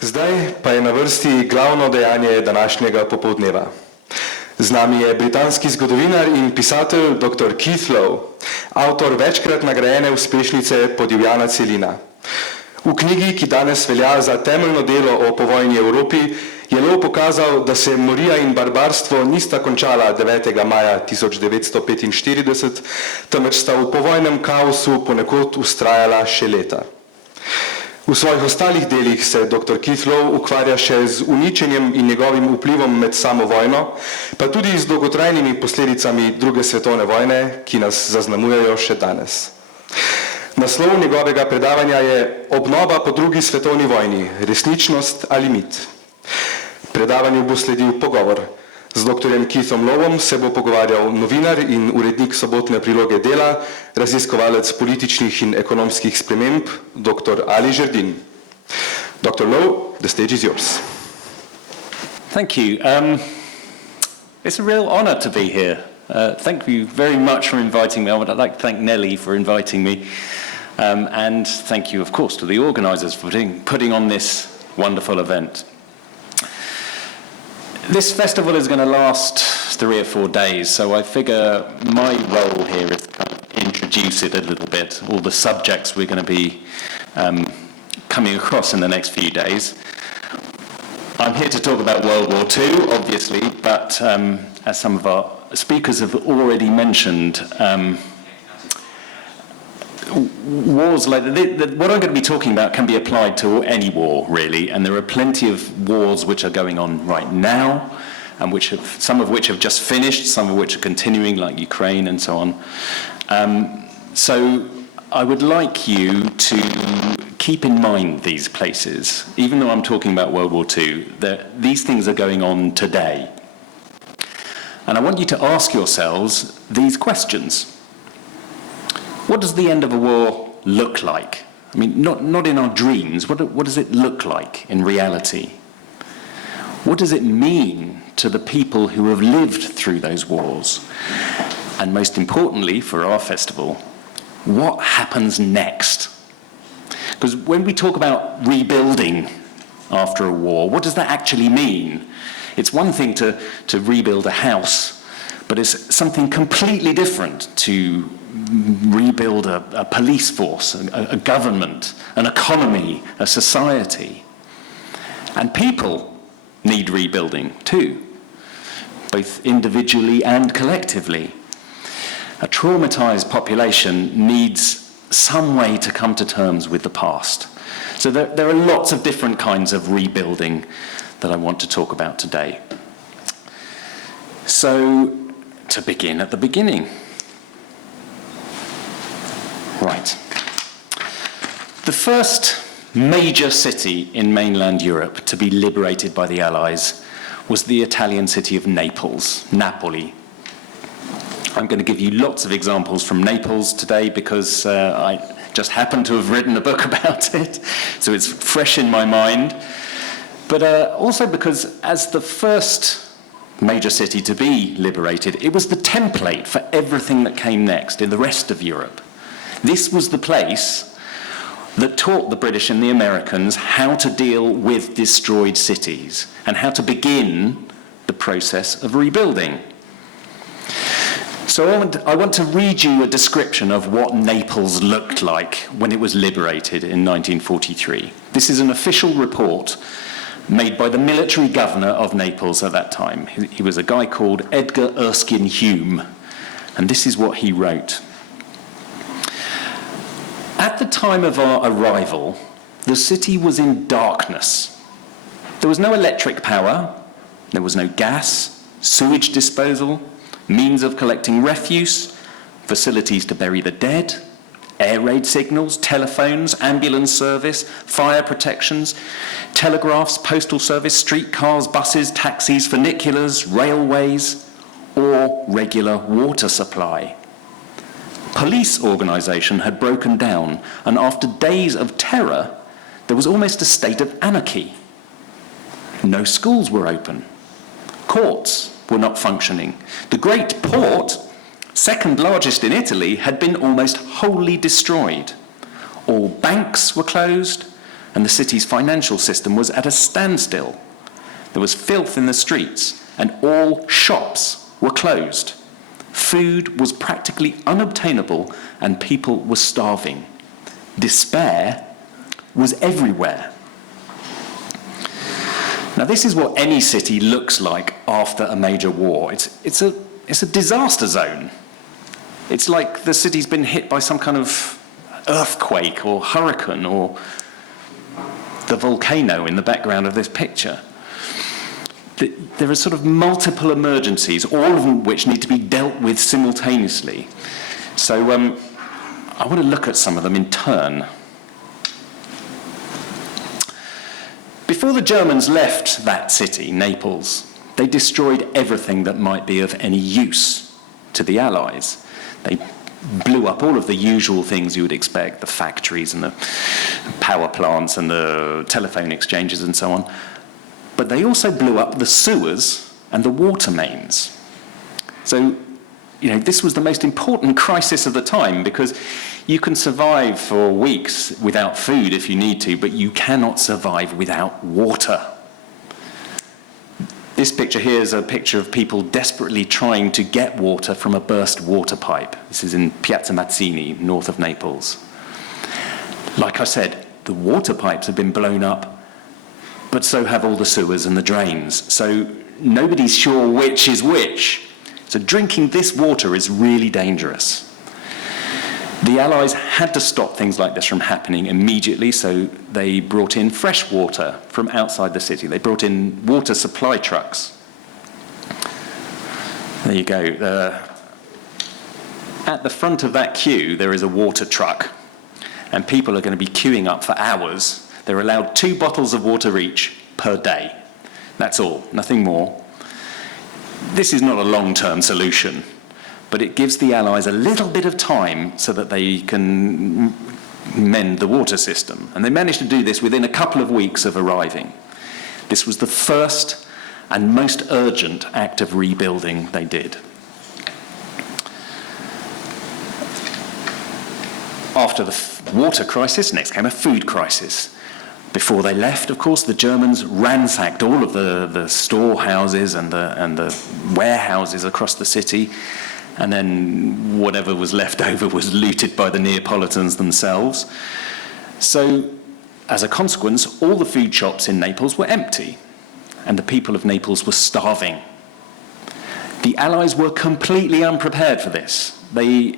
Zdaj pa je na vrsti glavno dejanje današnjega popoldneva. Z nami je britanski zgodovinar in pisatelj dr. Keith Lowe, avtor večkrat nagrajene uspešnice Podivjana celina. V knjigi, ki danes velja za temeljno delo o povojni Evropi, je Lowe pokazal, da se morija in barbarstvo nista končala 9. maja 1945, temveč sta v povojnem kaosu ponekod ustrajala še leta. V svojih ostalih delih se dr. Keith Lowe ukvarja še z uničenjem in njegovim vplivom med samo vojno, pa tudi z dolgotrajnimi posledicami druge svetovne vojne, ki nas zaznamujejo še danes. Naslov njegovega predavanja je Obnova po drugi svetovni vojni, resničnost ali mit. Predavanju bo sledil pogovor. Z dr. Keithom Lowem se bo pogovarjal novinar in urednik sobotne priloge Dela, raziskovalec političnih in ekonomskih sprememb, dr. Ali Žerdin. Dr. Lowe, the stage is yours. Thank you. It's a real honor to be here. Thank you very much for inviting me. I'd like to thank Nelly for inviting me. And thank you, of course, to the organizers for putting on this wonderful event. This festival is going to last 3 or 4 days, so I figure my role here is to kind of introduce it a little bit, all the subjects we're going to be coming across in the next few days. I'm here to talk about World War II, obviously, but as some of our speakers have already mentioned, wars like what I'm going to be talking about can be applied to any war, really, and there are plenty of wars which are going on right now, and some of which have just finished, some of which are continuing, like Ukraine and so on. So I would like you to keep in mind these places, even though I'm talking about World War II, that these things are going on today. And I want you to ask yourselves these questions. What does the end of a war look like? I mean, not in our dreams. What does it look like in reality? What does it mean to the people who have lived through those wars? And most importantly, for our festival, what happens next? Because when we talk about rebuilding after a war, what does that actually mean? It's one thing to rebuild a house, but it's something completely different to rebuild a police force, a government, an economy, a society. And people need rebuilding too, both individually and collectively. A traumatized population needs some way to come to terms with the past. So there are lots of different kinds of rebuilding that I want to talk about today. So, to begin at the beginning. Right. The first major city in mainland Europe to be liberated by the Allies was the Italian city of Naples, Napoli. I'm going to give you lots of examples from Naples today because I just happen to have written a book about it, so it's fresh in my mind. But also because as the first major city to be liberated, it was the template for everything that came next in the rest of Europe. This was the place that taught the British and the Americans how to deal with destroyed cities and how to begin the process of rebuilding. So I want to read you a description of what Naples looked like when it was liberated in 1943. This is an official report made by the military governor of Naples at that time. He was a guy called Edgar Erskine Hume, and this is what he wrote. At the time of our arrival, the city was in darkness. There was no electric power, there was no gas, sewage disposal, means of collecting refuse, facilities to bury the dead, air raid signals, telephones, ambulance service, fire protections, telegraphs, postal service, streetcars, buses, taxis, funiculars, railways, or regular water supply. Police organisation had broken down, and after days of terror, there was almost a state of anarchy. No schools were open. Courts were not functioning. The great port, second largest in Italy, had been almost wholly destroyed. All banks were closed, and the city's financial system was at a standstill. There was filth in the streets, and all shops were closed. Food was practically unobtainable, and people were starving. Despair was everywhere. Now, this is what any city looks like after a major war. It's a disaster zone. It's like the city's been hit by some kind of earthquake or hurricane or the volcano in the background of this picture. There are sort of multiple emergencies, all of them which need to be dealt with simultaneously. So I want to look at some of them in turn. Before the Germans left that city, Naples, they destroyed everything that might be of any use to the Allies. They blew up all of the usual things you would expect, the factories and the power plants and the telephone exchanges and so on. But they also blew up the sewers and the water mains. So, this was the most important crisis of the time, because you can survive for weeks without food if you need to, but you cannot survive without water. This picture here is a picture of people desperately trying to get water from a burst water pipe. This is in Piazza Mazzini, north of Naples. Like I said, the water pipes have been blown up, but so have all the sewers and the drains. So nobody's sure which is which. So drinking this water is really dangerous. The Allies had to stop things like this from happening immediately, so they brought in fresh water from outside the city. They brought in water supply trucks. There you go. At the front of that queue, there is a water truck, and people are going to be queuing up for hours. They're allowed 2 bottles of water each per day. That's all, nothing more. This is not a long-term solution, but it gives the Allies a little bit of time so that they can mend the water system. And they managed to do this within a couple of weeks of arriving. This was the first and most urgent act of rebuilding they did. After the water crisis, next came a food crisis. Before they left, of course, the Germans ransacked all of the storehouses and the warehouses across the city, and then whatever was left over was looted by the Neapolitans themselves. So, as a consequence, all the food shops in Naples were empty, and the people of Naples were starving. The Allies were completely unprepared for this. They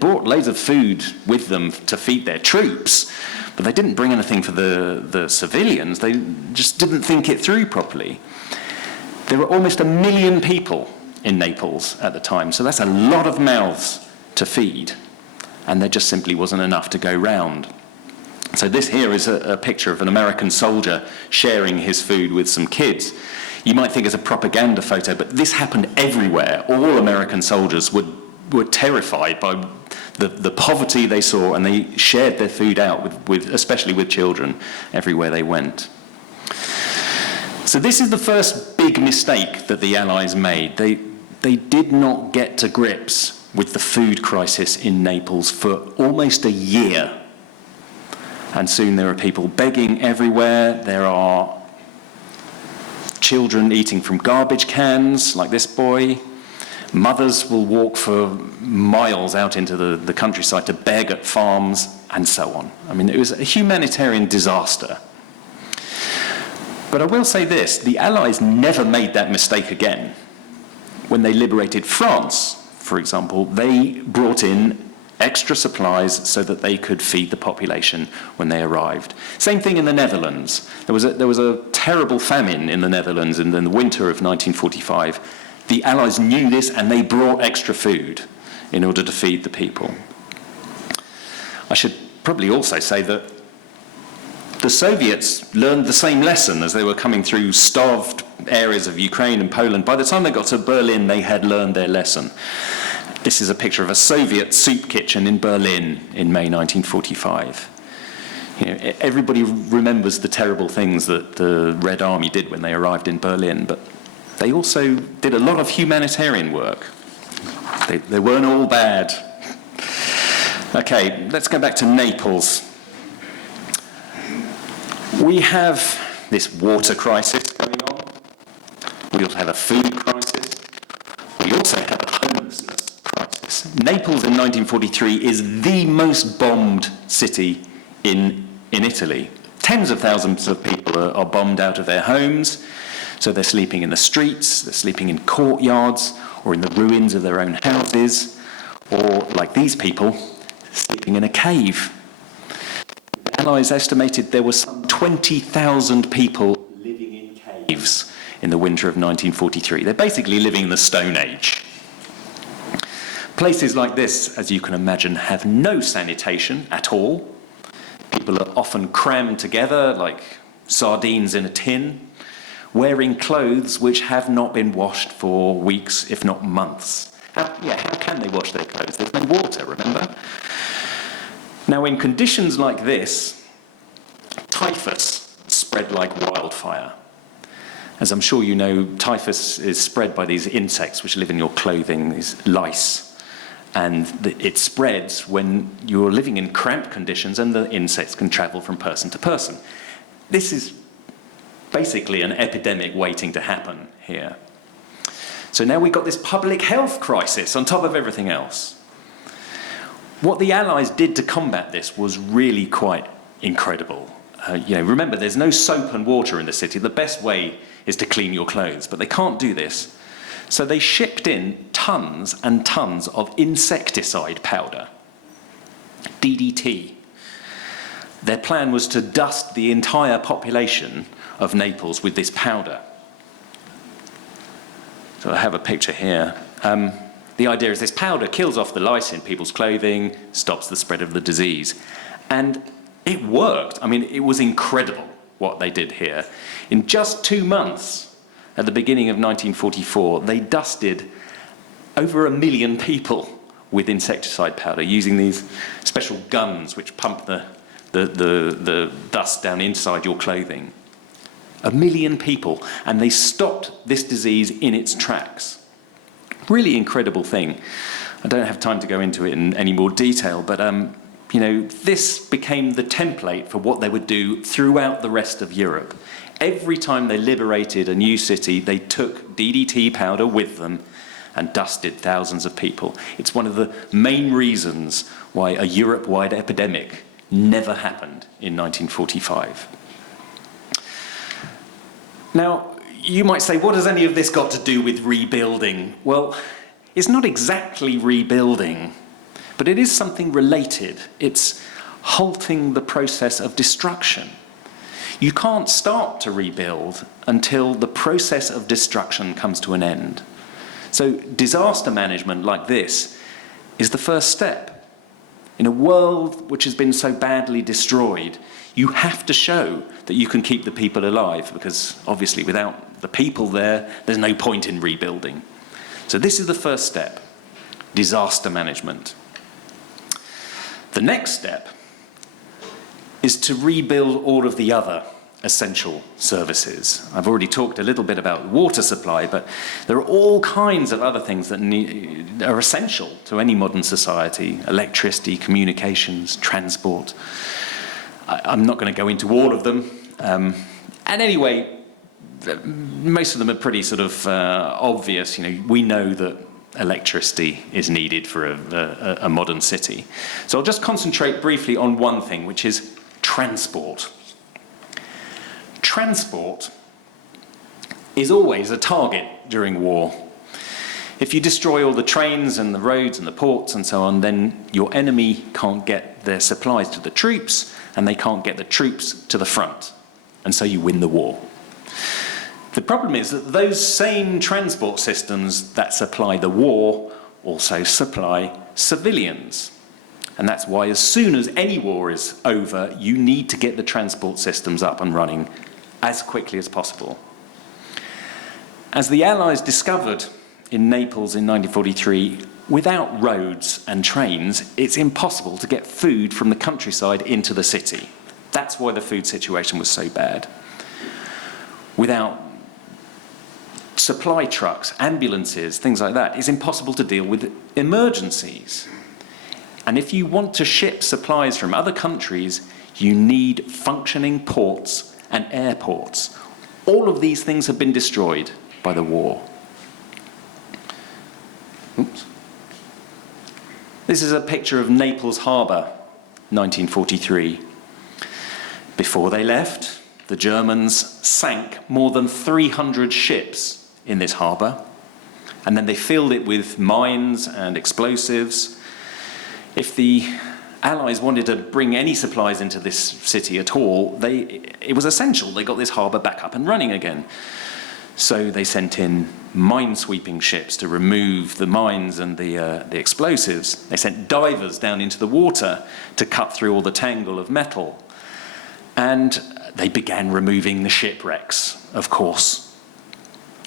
brought loads of food with them to feed their troops, but they didn't bring anything for the civilians. They just didn't think it through properly. There were almost 1 million people in Naples at the time, so that's a lot of mouths to feed, and there just simply wasn't enough to go round. So this here is a picture of an American soldier sharing his food with some kids. You might think it's a propaganda photo, but this happened everywhere. All American soldiers were terrified by the poverty they saw, and they shared their food out, with especially with children, everywhere they went. So this is the first big mistake that the Allies made. They did not get to grips with the food crisis in Naples for almost a year. And soon there are people begging everywhere. There are children eating from garbage cans, like this boy. Mothers will walk for miles out into the countryside to beg at farms, and so on. I mean, it was a humanitarian disaster. But I will say this, the Allies never made that mistake again. When they liberated France, for example, they brought in extra supplies so that they could feed the population when they arrived. Same thing in the Netherlands. There was a terrible famine in the Netherlands in the winter of 1945. The Allies knew this, and they brought extra food in order to feed the people. I should probably also say that the Soviets learned the same lesson as they were coming through starved areas of Ukraine and Poland. By the time they got to Berlin, they had learned their lesson. This is a picture of a Soviet soup kitchen in Berlin in May 1945. Everybody remembers the terrible things that the Red Army did when they arrived in Berlin, but they also did a lot of humanitarian work. They weren't all bad. Okay, let's go back to Naples. We have this water crisis going on. We also have a food crisis. We also have a homelessness crisis. Naples in 1943 is the most bombed city in Italy. Tens of thousands of people are bombed out of their homes. So they're sleeping in the streets, they're sleeping in courtyards, or in the ruins of their own houses, or, like these people, sleeping in a cave. The Allies estimated there were some 20,000 people living in caves in the winter of 1943. They're basically living in the Stone Age. Places like this, as you can imagine, have no sanitation at all. People are often crammed together like sardines in a tin, wearing clothes which have not been washed for weeks, if not months. How can they wash their clothes? There's no water, remember? Now, in conditions like this, typhus spread like wildfire. As I'm sure you know, typhus is spread by these insects which live in your clothing, these lice. And it spreads when you're living in cramped conditions and the insects can travel from person to person. This is basically an epidemic waiting to happen here. So now we've got this public health crisis on top of everything else. What the Allies did to combat this was really quite incredible. Remember, there's no soap and water in the city. The best way is to clean your clothes, but they can't do this. So they shipped in tons and tons of insecticide powder, DDT. Their plan was to dust the entire population of Naples with this powder. So I have a picture here. The idea is this powder kills off the lice in people's clothing, stops the spread of the disease. And it worked. I mean, it was incredible what they did here. In just 2 months, at the beginning of 1944, they dusted over 1 million people with insecticide powder using these special guns which pump the dust down inside your clothing. 1 million people, and they stopped this disease in its tracks. Really incredible thing. I don't have time to go into it in any more detail, but this became the template for what they would do throughout the rest of Europe. Every time they liberated a new city, they took DDT powder with them and dusted thousands of people. It's one of the main reasons why a Europe-wide epidemic never happened in 1945. Now, you might say, what has any of this got to do with rebuilding? Well, it's not exactly rebuilding, but it is something related. It's halting the process of destruction. You can't start to rebuild until the process of destruction comes to an end. So disaster management like this is the first step. In a world which has been so badly destroyed, you have to show that you can keep the people alive, because obviously without the people there, there's no point in rebuilding. So this is the first step, disaster management. The next step is to rebuild all of the other essential services. I've already talked a little bit about water supply, but there are all kinds of other things that are essential to any modern society: electricity, communications, transport. I'm not going to go into all of them. And anyway, most of them are pretty sort of obvious. We know that electricity is needed for a modern city. So I'll just concentrate briefly on one thing, which is transport. Transport is always a target during war. If you destroy all the trains and the roads and the ports and so on, then your enemy can't get their supplies to the troops, and they can't get the troops to the front. And so you win the war. The problem is that those same transport systems that supply the war also supply civilians. And that's why as soon as any war is over, you need to get the transport systems up and running as quickly as possible. As the Allies discovered in Naples in 1943, without roads and trains, it's impossible to get food from the countryside into the city. That's why the food situation was so bad. Without supply trucks, ambulances, things like that, it's impossible to deal with emergencies. And if you want to ship supplies from other countries, you need functioning ports and airports. All of these things have been destroyed by the war. Oops. This is a picture of Naples Harbour, 1943. Before they left, the Germans sank more than 300 ships in this harbour, and then they filled it with mines and explosives. If the Allies wanted to bring any supplies into this city at all, it was essential they got this harbour back up and running again. So they sent in mine-sweeping ships to remove the mines and the explosives. They sent divers down into the water to cut through all the tangle of metal. And they began removing the shipwrecks, of course.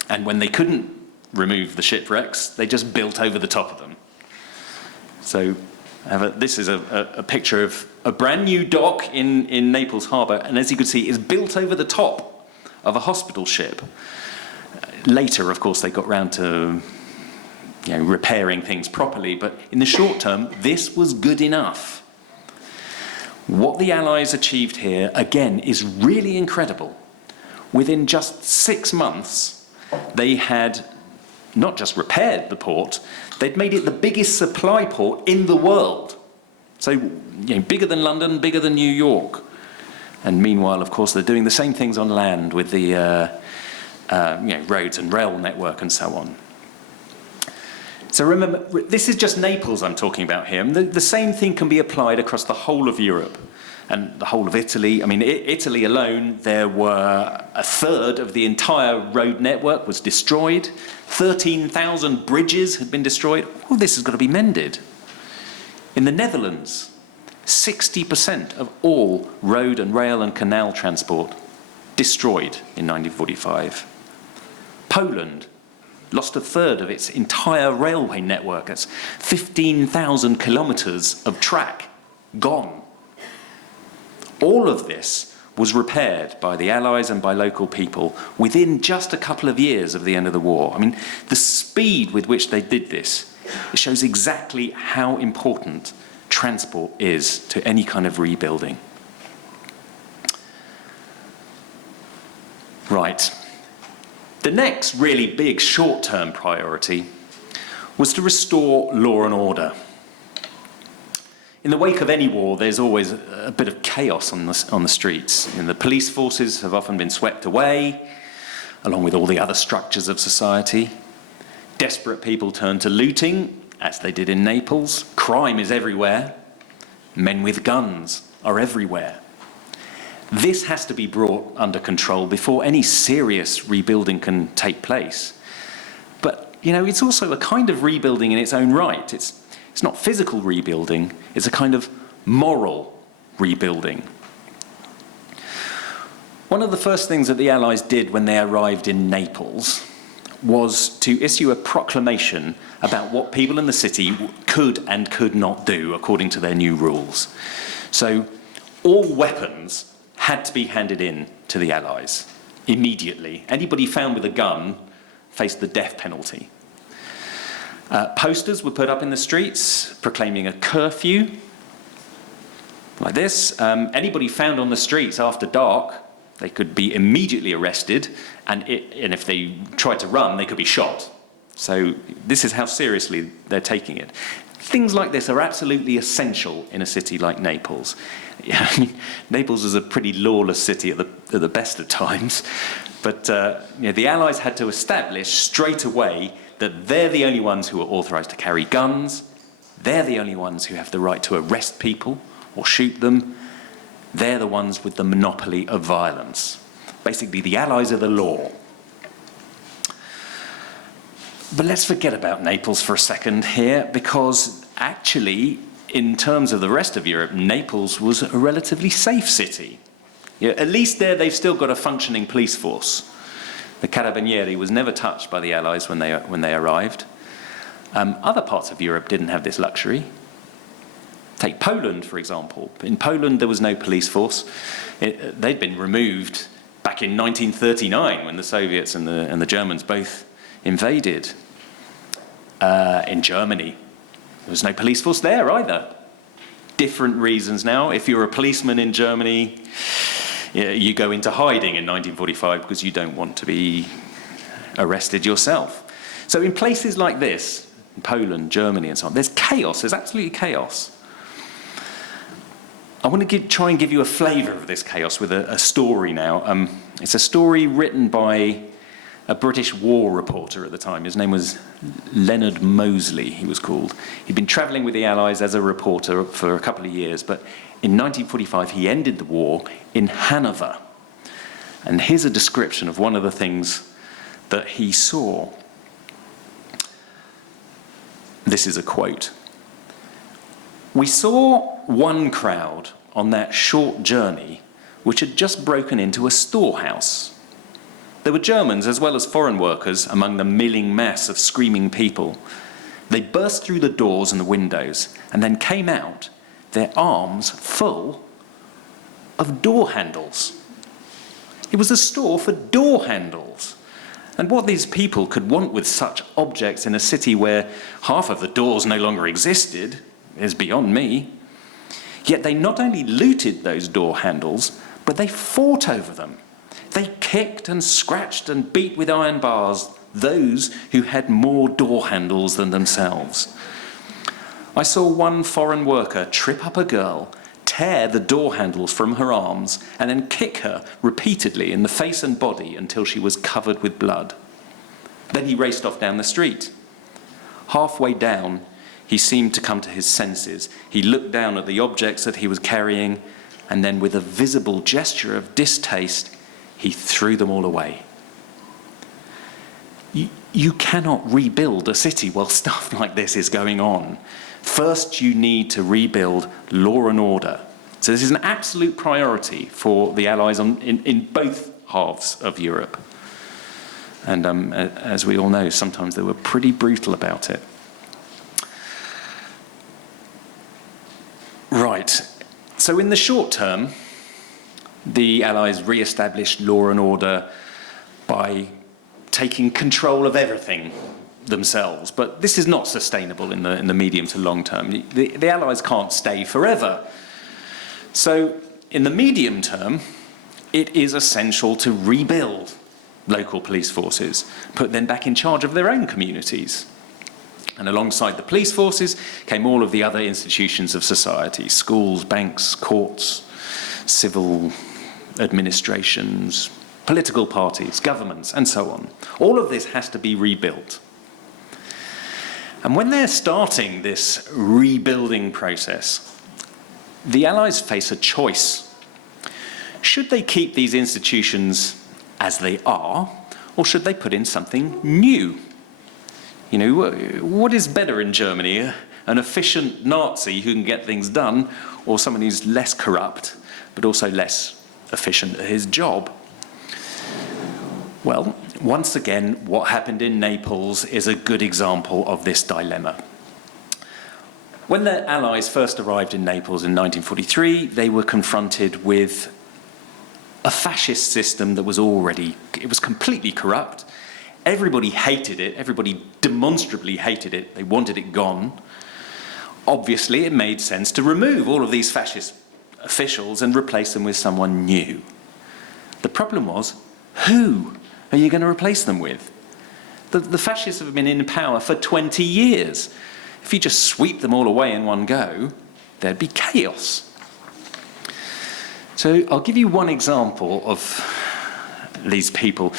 And when they couldn't remove the shipwrecks, they just built over the top of them. So this is a picture of a brand new dock in Naples Harbour, and as you can see, it's built over the top of a hospital ship. Later, of course, they got round to repairing things properly, but in the short term, this was good enough. What the Allies achieved here, again, is really incredible. Within just 6 months, they had not just repaired the port, they'd made it the biggest supply port in the world. So, bigger than London, bigger than New York. And meanwhile, of course, they're doing the same things on land with the roads and rail network and so on. So remember, this is just Naples I'm talking about here. The same thing can be applied across the whole of Europe and the whole of Italy. I mean, Italy alone, there were a third of the entire road network was destroyed. 13,000 bridges had been destroyed. All this has got to be mended. In the Netherlands, 60% of all road and rail and canal transport destroyed in 1945. Poland lost a third of its entire railway network. That's 15,000 kilometres of track gone. All of this was repaired by the Allies and by local people within just a couple of years of the end of the war. I mean, the speed with which they did this, it shows exactly how important transport is to any kind of rebuilding. Right. The next really big short-term priority was to restore law and order. In the wake of any war, there's always a bit of chaos on the streets. The police forces have often been swept away, along with all the other structures of society. Desperate people turn to looting, as they did in Naples. Crime is everywhere. Men with guns are everywhere. This has to be brought under control before any serious rebuilding can take place. But, it's also a kind of rebuilding in its own right. It's not physical rebuilding, it's a kind of moral rebuilding. One of the first things that the Allies did when they arrived in Naples was to issue a proclamation about what people in the city could and could not do according to their new rules. So all weapons had to be handed in to the Allies immediately. Anybody found with a gun faced the death penalty. Posters were put up in the streets proclaiming a curfew, like this. Anybody found on the streets after dark, they could be immediately arrested, and if they tried to run, they could be shot. So this is how seriously they're taking it. Things like this are absolutely essential in a city like Naples. Naples is a pretty lawless city at the best of times, but the Allies had to establish straight away that they're the only ones who are authorised to carry guns, they're the only ones who have the right to arrest people or shoot them, they're the ones with the monopoly of violence. Basically, the Allies are the law. But let's forget about Naples for a second here, because actually, in terms of the rest of Europe, Naples was a relatively safe city. At least there they've still got a functioning police force. The Carabinieri was never touched by the Allies when they arrived. Other parts of Europe didn't have this luxury. Take Poland, for example. In Poland, there was no police force. They'd been removed back in 1939 when the Soviets and the Germans both invaded. In Germany, there was no police force there either. Different reasons now. If you're a policeman in Germany, You go into hiding in 1945 because you don't want to be arrested yourself. So in places like this, in Poland, Germany and so on, there's chaos, there's absolutely chaos. I want to try and give you a flavour of this chaos with a story now. It's a story written by a British war reporter at the time. His name was Leonard Mosley, he was called. He'd been travelling with the Allies as a reporter for a couple of years, but in 1945 he ended the war in Hanover. And here's a description of one of the things that he saw. This is a quote. "We saw one crowd on that short journey which had just broken into a storehouse. There were Germans as well as foreign workers among the milling mass of screaming people. They burst through the doors and the windows and then came out, their arms full of door handles. It was a store for door handles. And what these people could want with such objects in a city where half of the doors no longer existed is beyond me. Yet they not only looted those door handles, but they fought over them. They kicked and scratched and beat with iron bars those who had more door handles than themselves. I saw one foreign worker trip up a girl, tear the door handles from her arms, and then kick her repeatedly in the face and body until she was covered with blood. Then he raced off down the street. Halfway down, he seemed to come to his senses. He looked down at the objects that he was carrying, and then with a visible gesture of distaste, he threw them all away." You cannot rebuild a city while stuff like this is going on. First, you need to rebuild law and order. So this is an absolute priority for the Allies in both halves of Europe. And as we all know, sometimes they were pretty brutal about it. Right. So in the short term, the Allies re-established law and order by taking control of everything themselves. But this is not sustainable in the medium to long term. The Allies can't stay forever. So in the medium term, it is essential to rebuild local police forces, put them back in charge of their own communities. And alongside the police forces came all of the other institutions of society: schools, banks, courts, civil administrations, political parties, governments, and so on. All of this has to be rebuilt. And when they're starting this rebuilding process, the Allies face a choice. Should they keep these institutions as they are, or should they put in something new? You know, what is better in Germany? An efficient Nazi who can get things done, or someone who's less corrupt, but also less efficient at his job? Well, once again, what happened in Naples is a good example of this dilemma. When the Allies first arrived in Naples in 1943, they were confronted with a fascist system that was it was completely corrupt. Everybody hated it. Everybody demonstrably hated it. They wanted it gone. Obviously, it made sense to remove all of these fascist officials and replace them with someone new. The problem was, who are you going to replace them with? The fascists have been in power for 20 years. If you just sweep them all away in one go, there'd be chaos. So I'll give you one example of these people.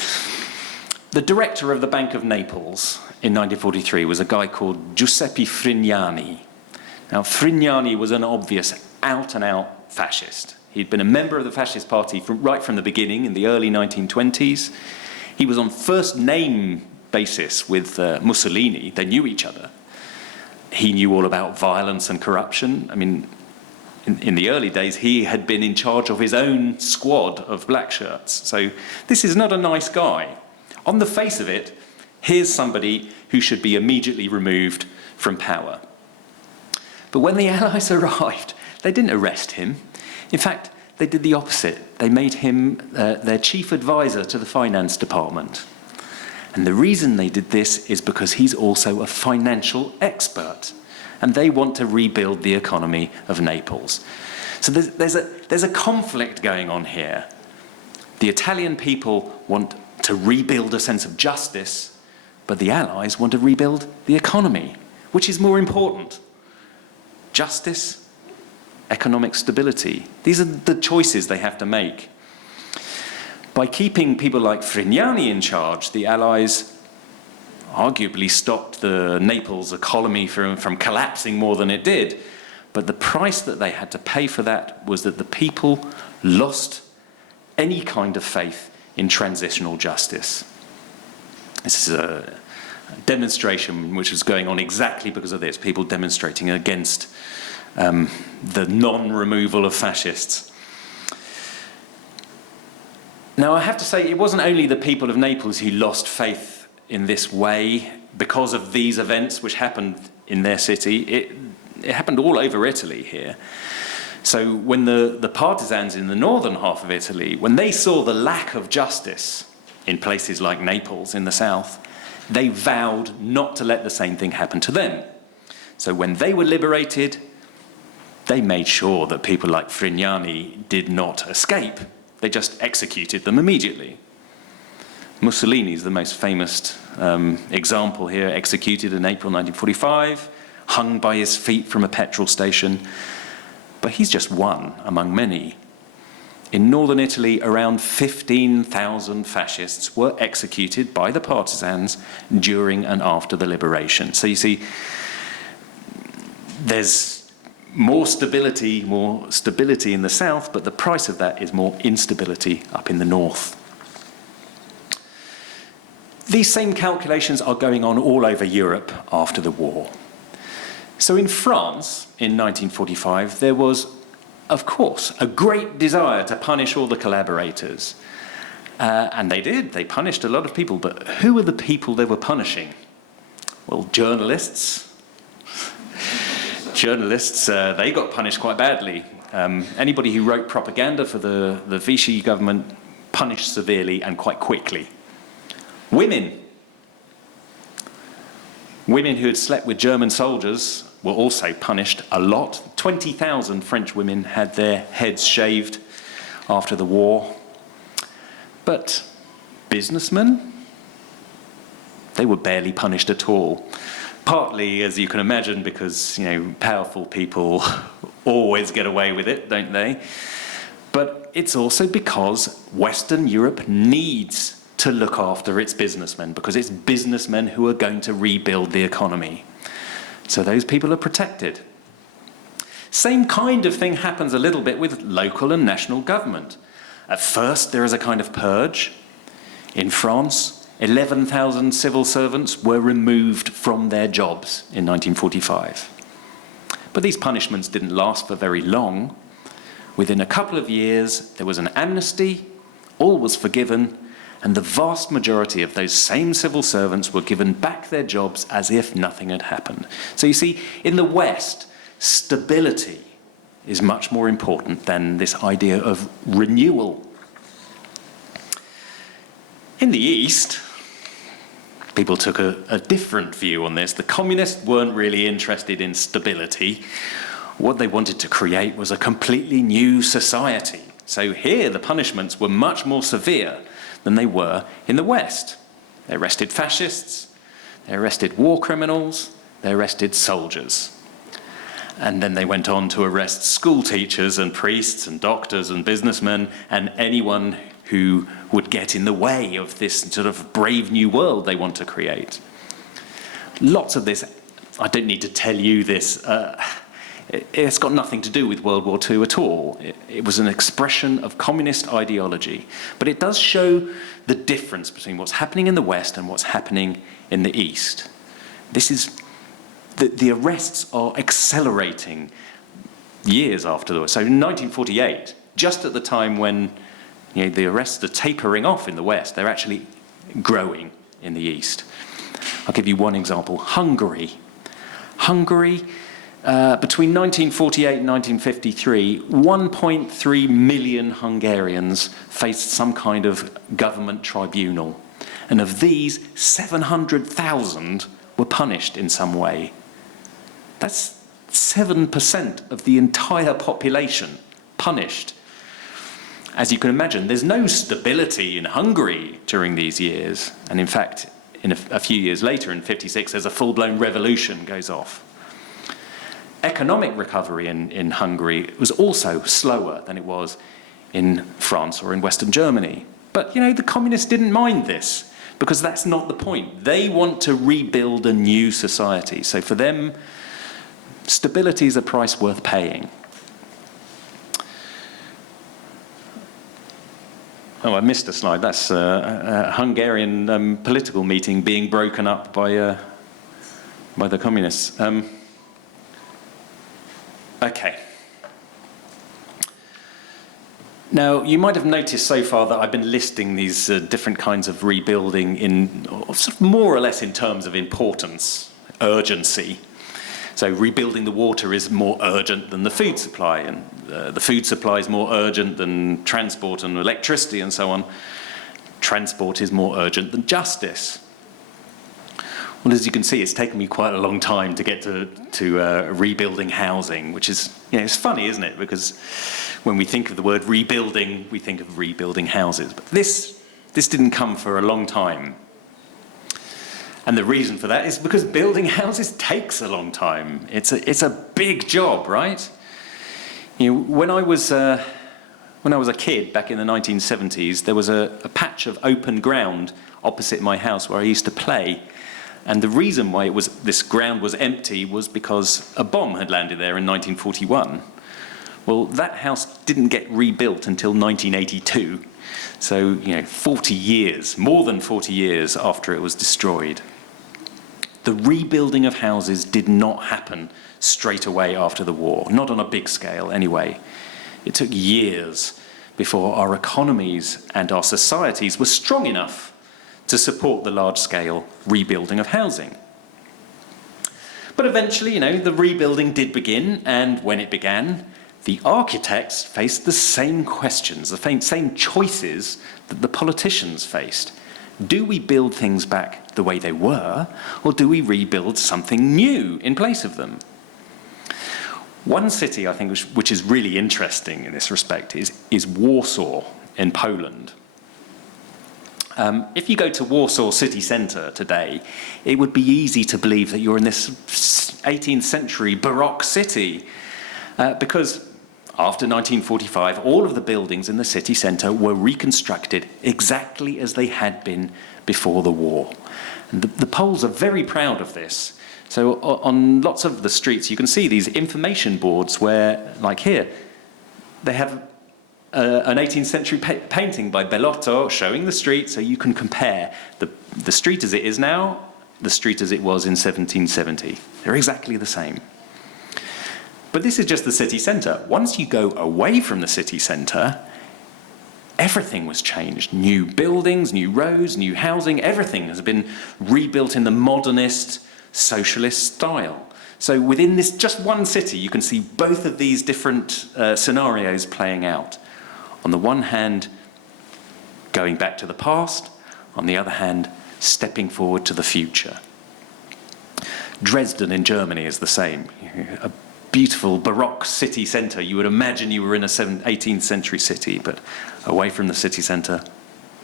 The director of the Bank of Naples in 1943 was a guy called Giuseppe Frignani. Now, Frignani was an obvious out-and-out fascist. He'd been a member of the fascist party right from the beginning in the early 1920s. He was on first-name basis with Mussolini. They knew each other. He knew all about violence and corruption. I mean, in the early days, he had been in charge of his own squad of black shirts. So this is not a nice guy. On the face of it, here's somebody who should be immediately removed from power. But when the Allies arrived, they didn't arrest him. In fact, they did the opposite. They made him their chief advisor to the finance department. And the reason they did this is because he's also a financial expert. And they want to rebuild the economy of Naples. So there's a conflict going on here. The Italian people want to rebuild a sense of justice, but the Allies want to rebuild the economy. Which is more important? Justice, economic stability. These are the choices they have to make. By keeping people like Britananje in charge, the Allies arguably stopped the Naples economy from collapsing more than it did. But the price that they had to pay for that was that the people lost any kind of faith in transitional justice. This is a demonstration which was going on exactly because of this, people demonstrating against the non-removal of fascists. Now, I have to say, it wasn't only the people of Naples who lost faith in this way because of these events which happened in their city. It happened all over Italy here. So when the partisans in the northern half of Italy, when they saw the lack of justice in places like Naples in the south, they vowed not to let the same thing happen to them. So when they were liberated, they made sure that people like Britananje did not escape. They just executed them immediately. Mussolini is the most famous example here, executed in April 1945, hung by his feet from a petrol station. But he's just one among many. In northern Italy, around 15,000 fascists were executed by the partisans during and after the liberation. So you see, there's more stability in the south, but the price of that is more instability up in the north. These same calculations are going on all over Europe after the war. So in France, in 1945, there was, of course, a great desire to punish all the collaborators. And they did. They punished a lot of people. But who were the people they were punishing? Well, journalists. They got punished quite badly. Anybody who wrote propaganda for the Vichy government punished severely and quite quickly. Women who had slept with German soldiers were also punished a lot. 20,000 French women had their heads shaved after the war. But businessmen, they were barely punished at all. Partly, as you can imagine, because powerful people always get away with it, don't they? But it's also because Western Europe needs to look after its businessmen, because it's businessmen who are going to rebuild the economy. So those people are protected. Same kind of thing happens a little bit with local and national government. At first, there is a kind of purge. In France, 11,000 civil servants were removed from their jobs in 1945. But these punishments didn't last for very long. Within a couple of years, there was an amnesty, all was forgiven, and the vast majority of those same civil servants were given back their jobs as if nothing had happened. So you see, in the West, stability is much more important than this idea of renewal. In the East, people took a different view on this. The communists weren't really interested in stability. What they wanted to create was a completely new society. So here, the punishments were much more severe than they were in the West. They arrested fascists, they arrested war criminals, they arrested soldiers. And then they went on to arrest school teachers and priests and doctors and businessmen and anyone who would get in the way of this sort of brave new world they want to create. Lots of this, I don't need to tell you this, it's got nothing to do with World War II at all. It was an expression of communist ideology. But it does show the difference between what's happening in the West and what's happening in the East. This is, the arrests are accelerating years after the war. So in 1948, just at the time when the arrests are tapering off in the West, they're actually growing in the East. I'll give you one example. Hungary, between 1948 and 1953, 1.3 million Hungarians faced some kind of government tribunal. And of these, 700,000 were punished in some way. That's 7% of the entire population punished. as you can imagine, there's no stability in Hungary during these years. And in fact, in a few years later, in 56, there's a full-blown revolution goes off. Economic recovery in Hungary was also slower than it was in France or in Western Germany. But, you know, the communists didn't mind this, because that's not the point. They want to rebuild a new society. So for them, stability is a price worth paying. Oh, I missed a slide. That's a Hungarian political meeting being broken up by the communists. Okay. Now, you might have noticed so far that I've been listing these different kinds of rebuilding in sort of more or less in terms of importance, urgency. So rebuilding the water is more urgent than the food supply, and the food supply is more urgent than transport and electricity and so on. Transport is more urgent than justice. Well, as you can see, it's taken me quite a long time to get to rebuilding housing, which is, you know, it's funny, isn't it? Because when we think of the word rebuilding, we think of rebuilding houses. But this didn't come for a long time. And the reason for that is because building houses takes a long time. It's a big job, right? You know, when I was a kid back in the 1970s, there was a patch of open ground opposite my house where I used to play. And the reason why this ground was empty was because a bomb had landed there in 1941. Well, that house didn't get rebuilt until 1982. So, you know, 40 years, more than 40 years after it was destroyed. The rebuilding of houses did not happen straight away after the war, not on a big scale anyway. It took years before our economies and our societies were strong enough to support the large-scale rebuilding of housing. But eventually, you know, the rebuilding did begin, and when it began, the architects faced the same questions, the same choices that the politicians faced. Do we build things back the way they were, or do we rebuild something new in place of them? One city, I think, which is really interesting in this respect is Warsaw in Poland. If you go to Warsaw city centre today, it would be easy to believe that you're in this 18th century Baroque city, because after 1945, all of the buildings in the city centre were reconstructed exactly as they had been before the war. And the Poles are very proud of this. So on lots of the streets, you can see these information boards where, like here, they have an 18th century painting by Bellotto showing the street, so you can compare the street as it is now, the street as it was in 1770. They're exactly the same. But this is just the city centre. Once you go away from the city centre, everything was changed. New buildings, new roads, new housing, everything has been rebuilt in the modernist, socialist style. So within this just one city, you can see both of these different scenarios playing out. On the one hand, going back to the past. On the other hand, stepping forward to the future. Dresden in Germany is the same. A beautiful Baroque city centre. You would imagine you were in a 18th century city, but away from the city centre,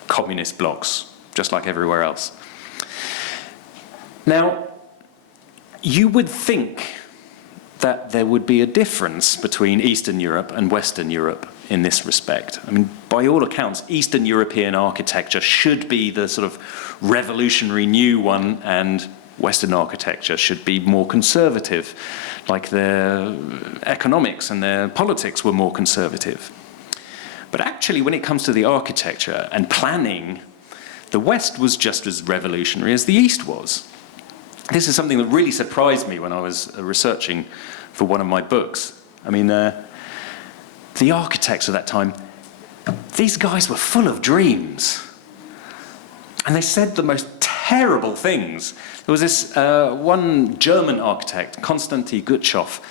communist blocks, just like everywhere else. Now, you would think that there would be a difference between Eastern Europe and Western Europe in this respect. I mean, by all accounts, Eastern European architecture should be the sort of revolutionary new one, and Western architecture should be more conservative, like their economics and their politics were more conservative. But actually, when it comes to the architecture and planning, the West was just as revolutionary as the East was. This is something that really surprised me when I was researching for one of my books. I mean, the architects of that time, these guys were full of dreams. And they said the most terrible things. There was this one German architect, Konstantin Gutschow.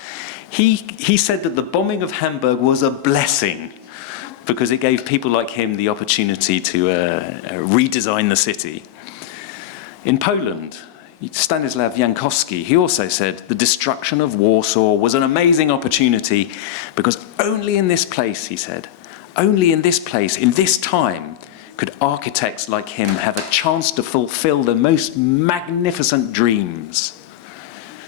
He said that the bombing of Hamburg was a blessing because it gave people like him the opportunity to redesign the city. In Poland, Stanislaw Jankowski, he also said the destruction of Warsaw was an amazing opportunity because only in this place, he said, Only in this place, in this time, could architects like him have a chance to fulfill the most magnificent dreams.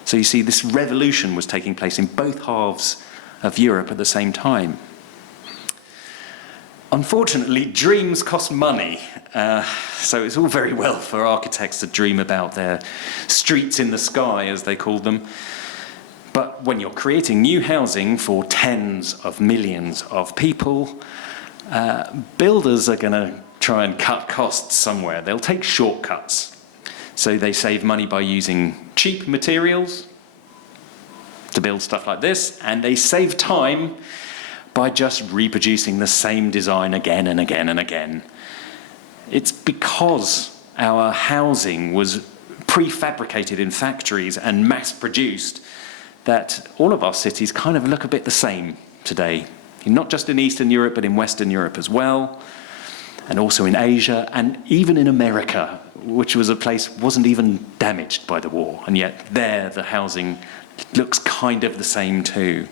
So you see, this revolution was taking place in both halves of Europe at the same time. Unfortunately, dreams cost money, so it's all very well for architects to dream about their streets in the sky, as they called them. But when you're creating new housing for tens of millions of people, builders are going to try and cut costs somewhere. They'll take shortcuts. So they save money by using cheap materials to build stuff like this, and they save time by just reproducing the same design again and again and again. It's because our housing was prefabricated in factories and mass-produced that all of our cities kind of look a bit the same today. Not just in Eastern Europe, but in Western Europe as well, and also in Asia, and even in America, which was a place wasn't even damaged by the war, and yet there the housing looks kind of the same too.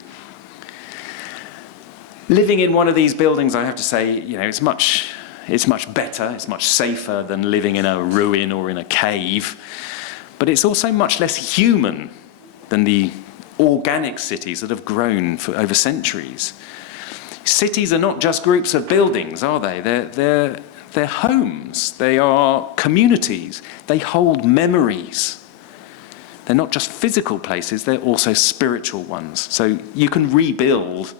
Living in one of these buildings, I have to say, it's much better, it's much safer than living in a ruin or in a cave, but it's also much less human than the organic cities that have grown for over centuries. Cities are not just groups of buildings, are they? They're homes, they are communities, they hold memories. They're not just physical places, they're also spiritual ones. So you can rebuild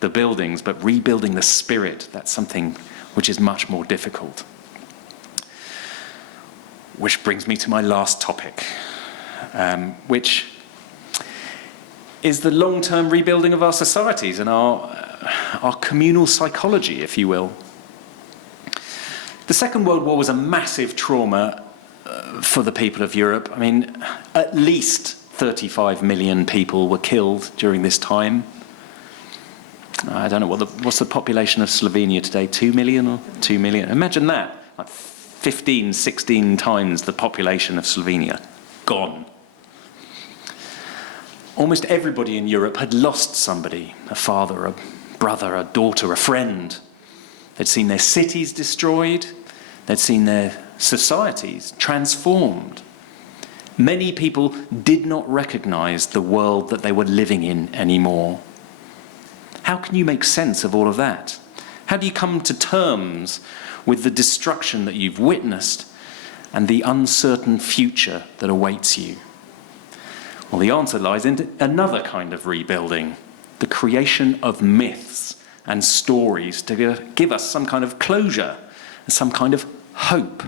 the buildings, but rebuilding the spirit, that's something which is much more difficult. Which brings me to my last topic, which is the long-term rebuilding of our societies and our communal psychology, if you will. The Second World War was a massive trauma for the people of Europe. I mean, at least 35 million people were killed during this time. I don't know, what's the population of Slovenia today? 2 million or 2 million? Imagine that, like 15, 16 times the population of Slovenia, gone. Almost everybody in Europe had lost somebody, a father, a brother, a daughter, a friend. They'd seen their cities destroyed, they'd seen their societies transformed. Many people did not recognize the world that they were living in anymore. How can you make sense of all of that? How do you come to terms with the destruction that you've witnessed and the uncertain future that awaits you? Well, the answer lies in another kind of rebuilding, the creation of myths and stories to give us some kind of closure and some kind of hope.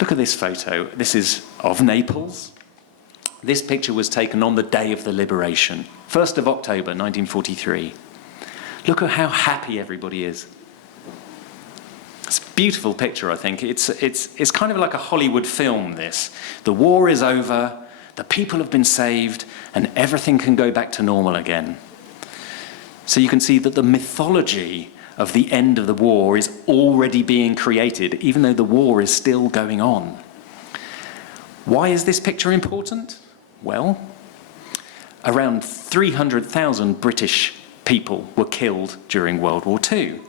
Look at this photo. This is of Naples. This picture was taken on the day of the liberation, 1st of October 1943. Look at how happy everybody is. It's a beautiful picture, I think. It's kind of like a Hollywood film, this. The war is over, the people have been saved, and everything can go back to normal again. So you can see that the mythology of the end of the war is already being created, even though the war is still going on. Why is this picture important? Well, around 300,000 British people were killed during World War II.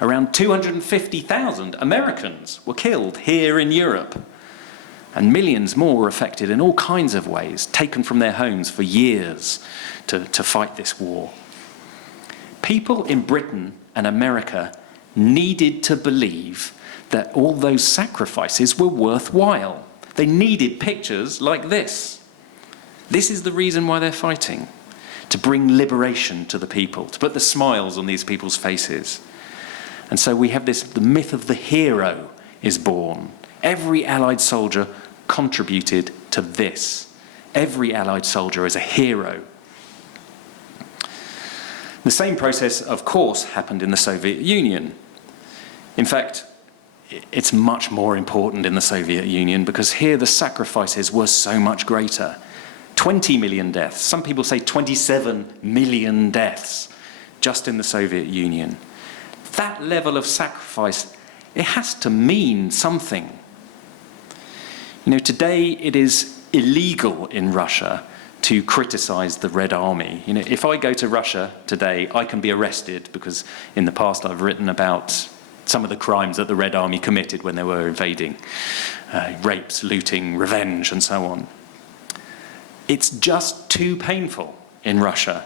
Around 250,000 Americans were killed here in Europe. And millions more were affected in all kinds of ways, taken from their homes for years to fight this war. People in Britain and America needed to believe that all those sacrifices were worthwhile. They needed pictures like this. This is the reason why they're fighting, to bring liberation to the people, to put the smiles on these people's faces. And so we have this, the myth of the hero is born. Every Allied soldier contributed to this. Every Allied soldier is a hero. The same process, of course, happened in the Soviet Union. In fact, it's much more important in the Soviet Union because here the sacrifices were so much greater. 20 million deaths. Some people say 27 million deaths just in the Soviet Union. That level of sacrifice, it has to mean something. You know, today it is illegal in Russia to criticize the Red Army. You know, if I go to Russia today, I can be arrested because in the past I've written about some of the crimes that the Red Army committed when they were invading. Rapes, looting, revenge, and so on. It's just too painful in Russia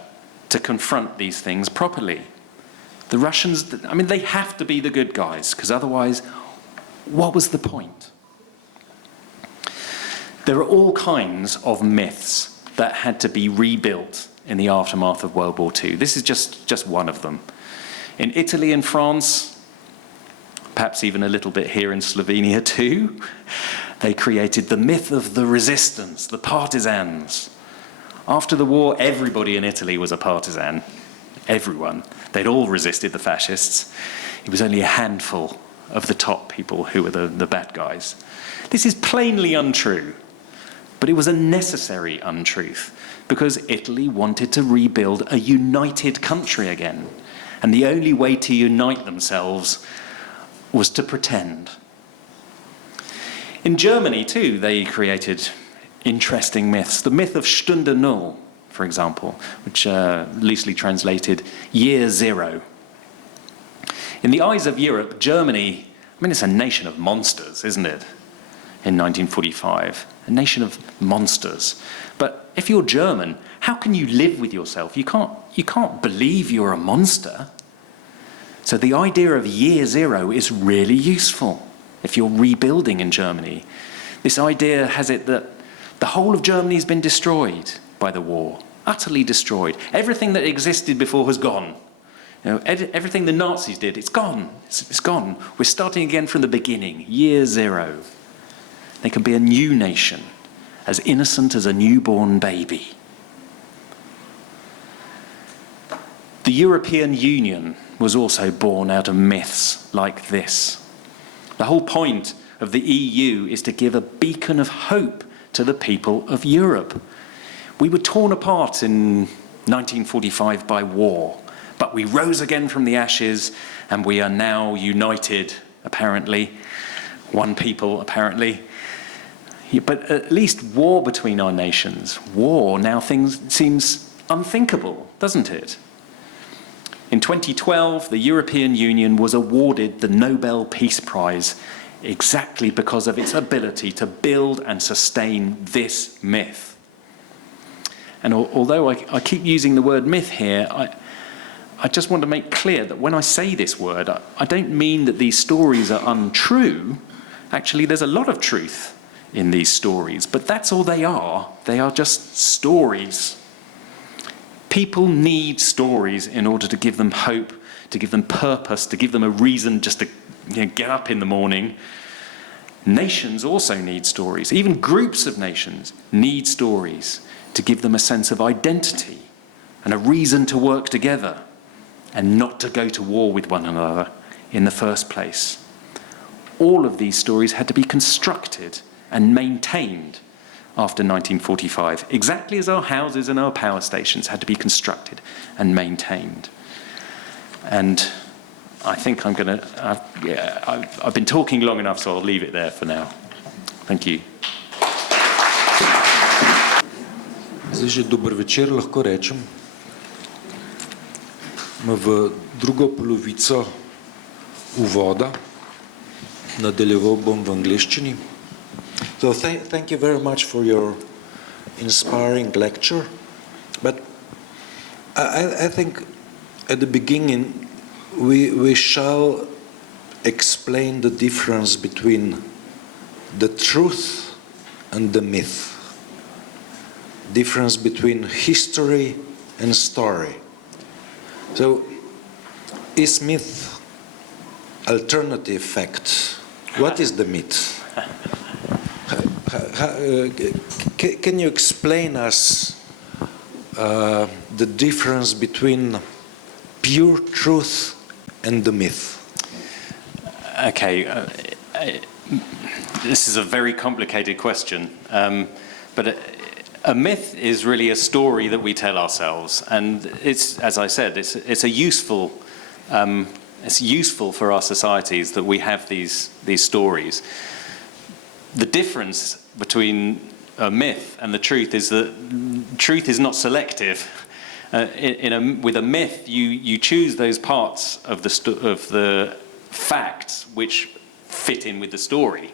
to confront these things properly. The Russians, I mean, they have to be the good guys, because otherwise, what was the point? There are all kinds of myths that had to be rebuilt in the aftermath of World War II. This is just one of them. In Italy and France, perhaps even a little bit here in Slovenia too, they created the myth of the resistance, the partisans. After the war, everybody in Italy was a partisan. Everyone. They'd all resisted the fascists. It was only a handful of the top people who were the bad guys. This is plainly untrue, but it was a necessary untruth because Italy wanted to rebuild a united country again. And the only way to unite themselves was to pretend. In Germany, too, they created interesting myths. The myth of Stunde Null, for example, which loosely translated year zero. In the eyes of Europe, Germany, I mean, it's a nation of monsters, isn't it? In 1945, a nation of monsters. But if you're German, how can you live with yourself? You can't believe you're a monster. So the idea of year zero is really useful if you're rebuilding in Germany. This idea has it that the whole of Germany has been destroyed by the war, utterly destroyed. Everything that existed before has gone. You know, everything the Nazis did, it's gone. It's gone. We're starting again from the beginning, year zero. They can be a new nation, as innocent as a newborn baby. The European Union was also born out of myths like this. The whole point of the EU is to give a beacon of hope to the people of Europe. We were torn apart in 1945 by war, but we rose again from the ashes and we are now united, apparently. One people, apparently. But at least war between our nations, war, now seems unthinkable, doesn't it? In 2012, the European Union was awarded the Nobel Peace Prize exactly because of its ability to build and sustain this myth. And although I keep using the word myth here, I just want to make clear that when I say this word, I don't mean that these stories are untrue. Actually, there's a lot of truth in these stories, but that's all they are. They are just stories. People need stories in order to give them hope, to give them purpose, to give them a reason just to get up in the morning. Nations also need stories. Even groups of nations need stories to give them a sense of identity and a reason to work together and not to go to war with one another in the first place. All of these stories had to be constructed and maintained after 1945, exactly as our houses and our power stations had to be constructed and maintained. And I think I'm going to... I've been talking long enough, so I'll leave it there for now. Thank you. Zdaj že dober večer, lahko rečem. V drugo polovico uvoda nadaljeval bom v angleščini. So thank you very much for your inspiring lecture. But I think at the beginning we shall explain the difference between the truth and the myth. Difference between history and story. So is myth alternative fact? What is the myth? Can you explain us the difference between pure truth and the myth? Okay, this is a very complicated question, but a myth is really a story that we tell ourselves, and it's, as I said, it's useful for our societies that we have these stories. The difference between a myth and the truth is that truth is not selective. With a myth, you choose those parts of the facts which fit in with the story,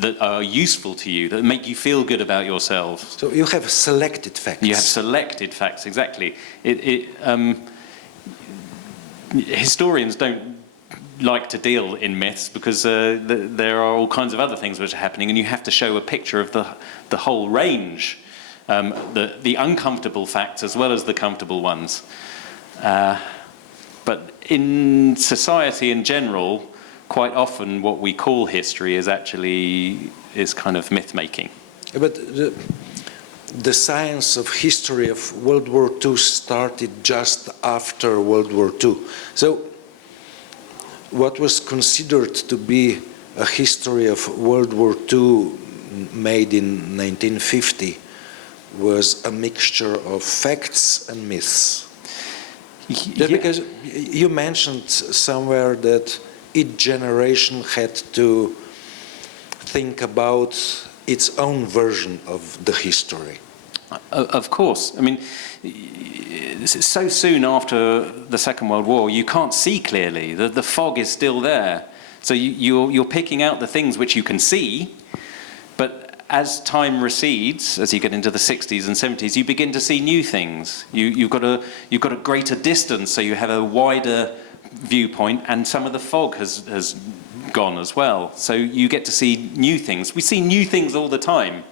that are useful to you, that make you feel good about yourself. So you have selected facts. You have selected facts, exactly. Historians don't like to deal in myths because there are all kinds of other things which are happening, and you have to show a picture of the whole range, the uncomfortable facts as well as the comfortable ones. But in society in general, quite often what we call history is kind of myth-making. But the science of history of World War II started just after World War II. So what was considered to be a history of World War II made in 1950 was a mixture of facts and myths. Yeah. Because you mentioned somewhere that each generation had to think about its own version of the history. Of course. I mean, so soon after the Second World War, you can't see clearly. The fog is still there. So you're picking out the things which you can see, but as time recedes, as you get into the 60s and 70s, you begin to see new things. You've got a greater distance, so you have a wider viewpoint, and some of the fog has gone as well. So you get to see new things. We see new things all the time.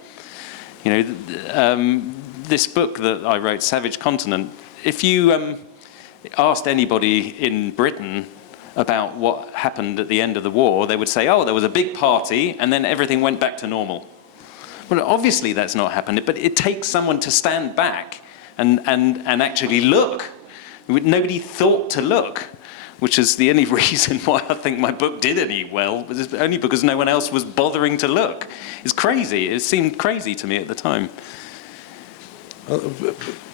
You know, this book that I wrote, Savage Continent, if you asked anybody in Britain about what happened at the end of the war, they would say, oh, there was a big party and then everything went back to normal. Well, obviously that's not happened, but it takes someone to stand back and actually look. Nobody thought to look, which is the only reason why I think my book did any well, was only because no one else was bothering to look. It's crazy. It seemed crazy to me at the time.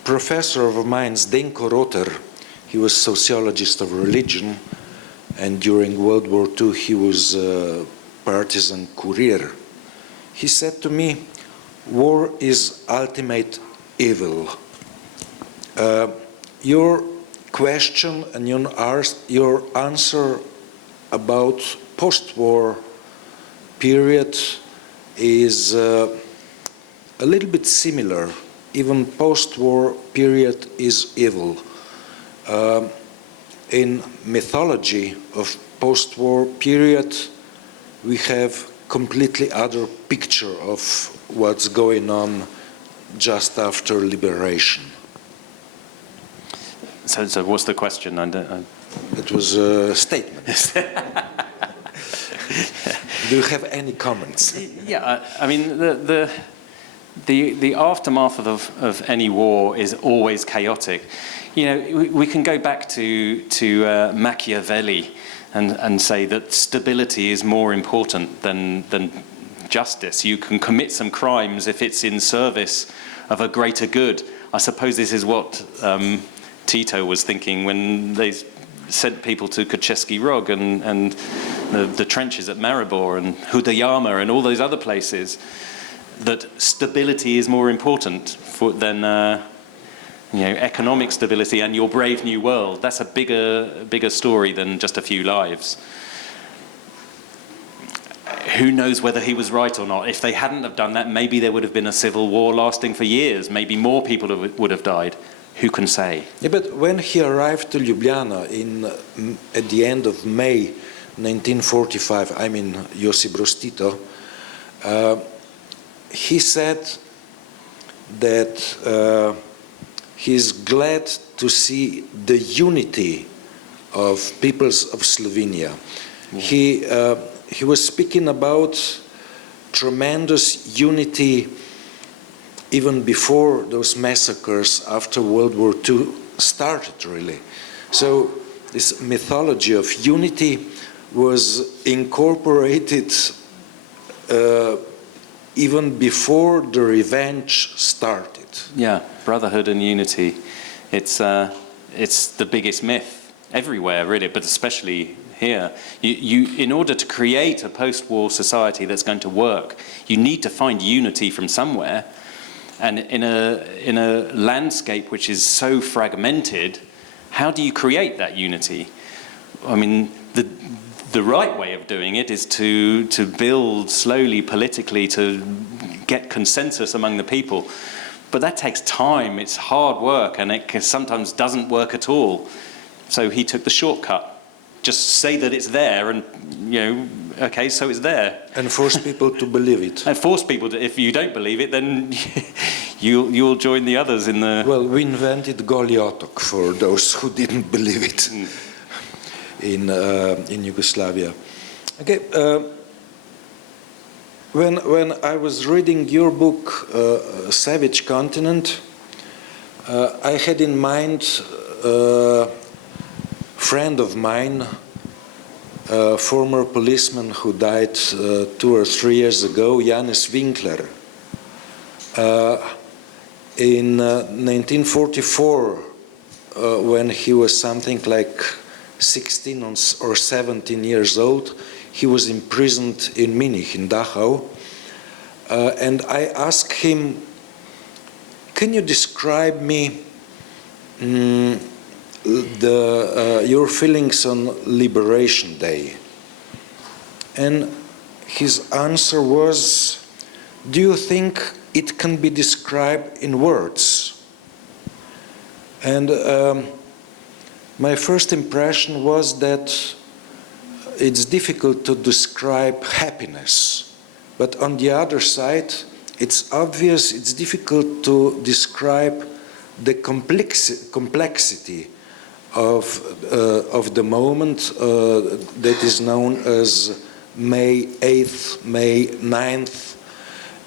Professor of mine, Zdenko Roter, he was sociologist of religion, and during World War II he was a partisan courier. He said to me, war is ultimate evil. Your question and your answer about post-war period is a little bit similar. Even post-war period is evil. In mythology of post-war period, we have completely other picture of what's going on just after liberation. So what's the question? It was a statement. Do you have any comments? Yeah, I mean, the aftermath of any war is always chaotic. You know, we can go back to Machiavelli and say that stability is more important than justice. You can commit some crimes if it's in service of a greater good. I suppose this is what Tito was thinking when they sent people to Kocheski Rog and the trenches at Maribor and Hudayama and all those other places, that stability is more important than economic stability and your brave new world. That's a bigger story than just a few lives. Who knows whether he was right or not? If they hadn't have done that, maybe there would have been a civil war lasting for years. Maybe more people would have died. Who can say? Yeah, but when he arrived to Ljubljana at the end of May 1945, I mean Josip Broz Tito, he said that he's glad to see the unity of peoples of Slovenia. Yeah. He was speaking about tremendous unity even before those massacres after World War II started, really. So this mythology of unity was incorporated even before the revenge started. Yeah, brotherhood and unity. It's the biggest myth everywhere, really, but especially here. In order to create a post-war society that's going to work, you need to find unity from somewhere. And in a landscape which is so fragmented, how do you create that unity? I mean, the right way of doing it is to build slowly politically, to get consensus among the people. But that takes time, it's hard work, and it sometimes doesn't work at all. So he took the shortcut. Just say that it's there, and, you know, okay, so it's there. And force people to believe it. And force people to, if you don't believe it, then you'll join the others in the... Well, we invented Goliotok for those who didn't believe it in Yugoslavia. Okay, when I was reading your book, Savage Continent, I had in mind a friend of mine, a former policeman who died 2 or 3 years ago, Janez Winkler. In 1944, when he was something like 16 or 17 years old, he was imprisoned in Munich, in Dachau, and I asked him, can you describe me your feelings on Liberation Day? And his answer was, do you think it can be described in words? And my first impression was that it's difficult to describe happiness, but on the other side, it's obvious it's difficult to describe the complexity of the moment that is known as May 8th, May 9th,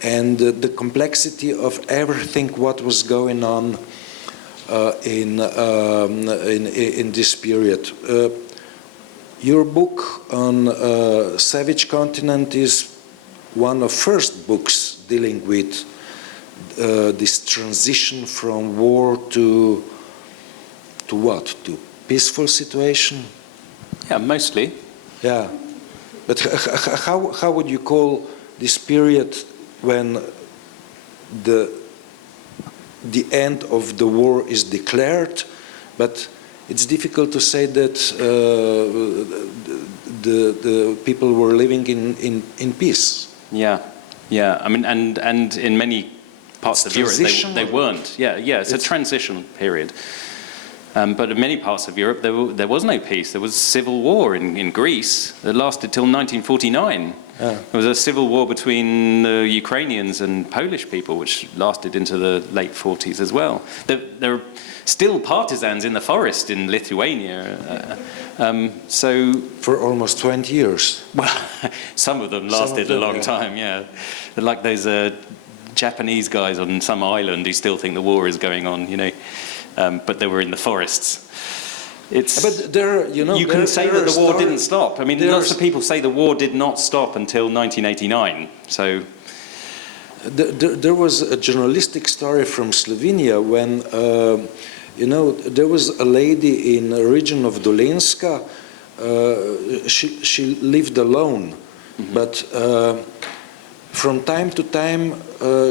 and the complexity of everything what was going on in this period. Your book on Savage Continent is one of first books dealing with this transition from war to what? To peaceful situation? Yeah, mostly. Yeah. But how would you call this period when the end of the war is declared, but it's difficult to say that the people were living in peace? Yeah, yeah. I mean, and in many parts of Europe they weren't. Yeah, yeah. It's a transition period. But in many parts of Europe there was no peace. There was civil war in Greece that lasted till 1949. Yeah. There was a civil war between the Ukrainians and Polish people, which lasted into the late 40s as well. There are still partisans in the forest in Lithuania. So for almost 20 years. Well, some of them lasted a long time. Yeah, like those Japanese guys on some island who still think the war is going on. You know, but they were in the forests. But there, you know, you can say that the war didn't stop. I mean, lots of people say the war did not stop until 1989. So there was a journalistic story from Slovenia when, you know, there was a lady in the region of Dolenjska. She lived alone, but from time to time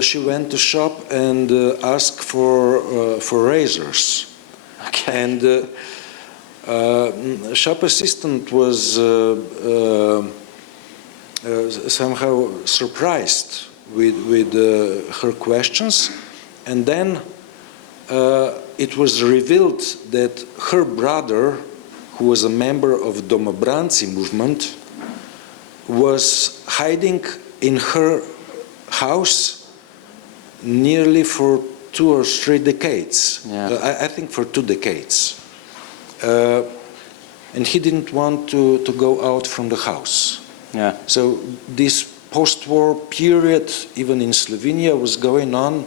she went to shop and asked for razors. Okay. And shop assistant was somehow surprised with her questions, and then it was revealed that her brother, who was a member of Domobranci movement, was hiding in her house nearly for 2 or 3 decades. Yeah. I think for 2 decades. And he didn't want to go out from the house. Yeah. So this post-war period, even in Slovenia, was going on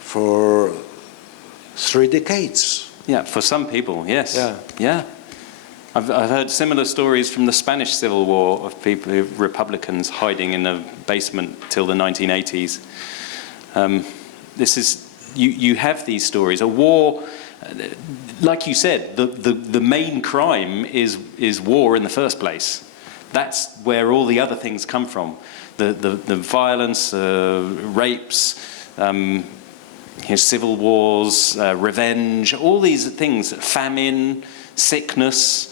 for 3 decades. Yeah, for some people, yes. Yeah. Yeah. I've heard similar stories from the Spanish Civil War of people, Republicans hiding in a basement till the 1980s. This is, you have these stories. A war, Like you said, the main crime is war in the first place. That's where all the other things come from. The violence, rapes, civil wars, revenge, all these things, famine, sickness,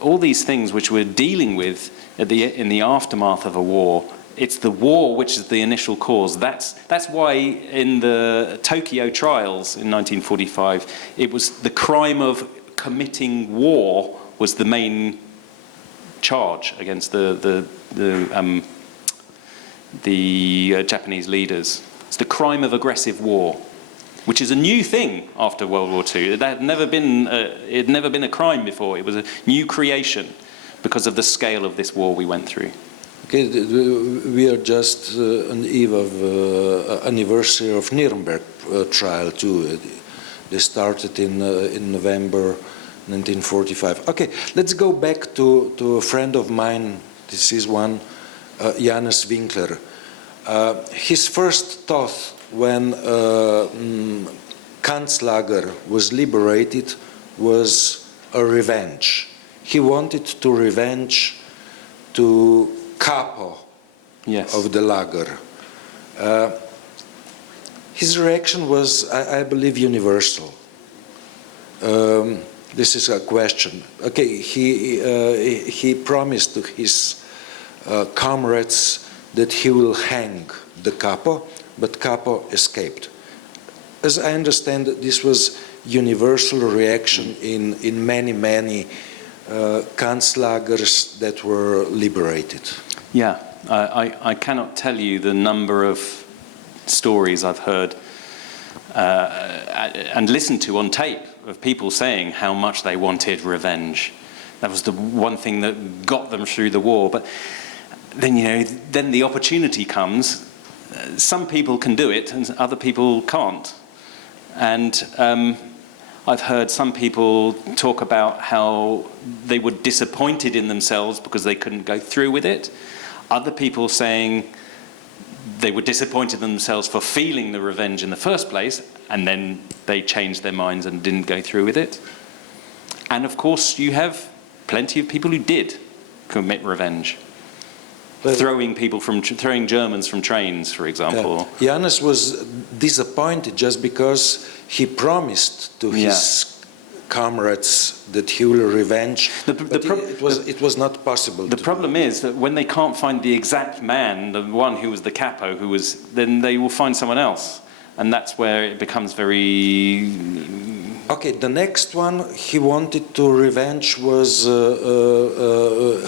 all these things which we're dealing with in the aftermath of a war. It's the war which is the initial cause. That's why in the Tokyo trials in 1945, it was the crime of committing war was the main charge against the Japanese leaders. It's the crime of aggressive war, which is a new thing after World War II. It had never been a crime before. It was a new creation because of the scale of this war we went through. Okay, we are just on the eve of anniversary of Nuremberg trial too. They started in November 1945. Okay, let's go back to a friend of mine. This is one, Janez Winkler. His first thought when Kanzlager was liberated was a revenge. He wanted to revenge to capo of the lager. His reaction was, I believe, universal. This is a question. Okay, he promised to his comrades that he will hang the capo, but capo escaped. As I understand, this was universal reaction in many Kanzlagers that were liberated. Yeah, I cannot tell you the number of stories I've heard and listened to on tape of people saying how much they wanted revenge. That was the one thing that got them through the war. But then, then the opportunity comes. Some people can do it and other people can't. And I've heard some people talk about how they were disappointed in themselves because they couldn't go through with it. Other people saying they were disappointed in themselves for feeling the revenge in the first place, and then they changed their minds and didn't go through with it. And of course, you have plenty of people who did commit revenge. Throwing Germans from trains, for example. Janez was disappointed just because he promised to his comrades that he will revenge. It was not possible. The problem is that when they can't find the exact man, the one who was the capo, then they will find someone else, and that's where it becomes very. Okay, the next one he wanted to revenge was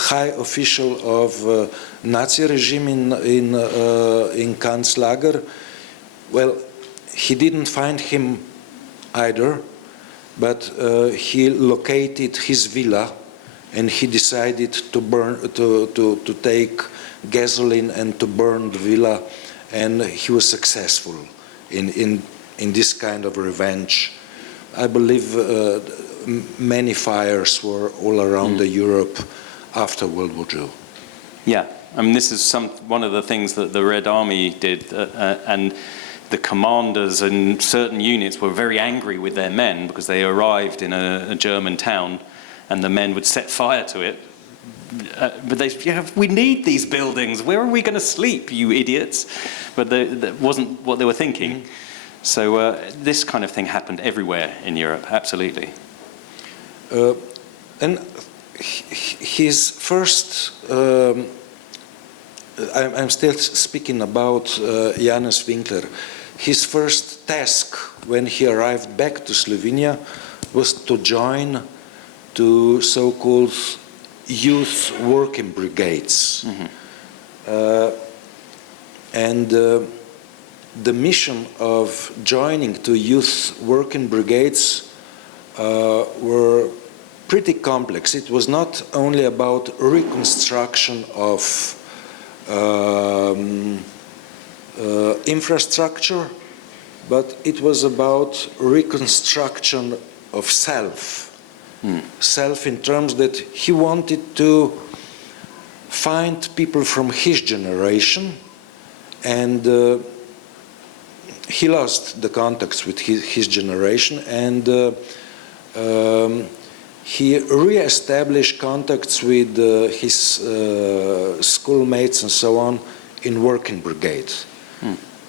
high official of Nazi regime in Kanzlager. Well, he didn't find him either, but he located his villa, and he decided to take gasoline and to burn the villa, and he was successful in this kind of revenge. I believe many fires were all around Europe after World War II. Yeah, I mean, this is one of the things that the Red Army did, and the commanders in certain units were very angry with their men because they arrived in a German town, and the men would set fire to it. But we need these buildings. Where are we going to sleep, you idiots? But that wasn't what they were thinking. So this kind of thing happened everywhere in Europe, absolutely. And his first, I'm still speaking about Janez Winkler, his first task when he arrived back to Slovenia was to join to so-called youth working brigades. The mission of joining to youth working brigades were pretty complex. It was not only about reconstruction of infrastructure, but it was about reconstruction of self. Self in terms that he wanted to find people from his generation, and he lost the contacts with his generation, and he re-established contacts with his schoolmates and so on in working brigade.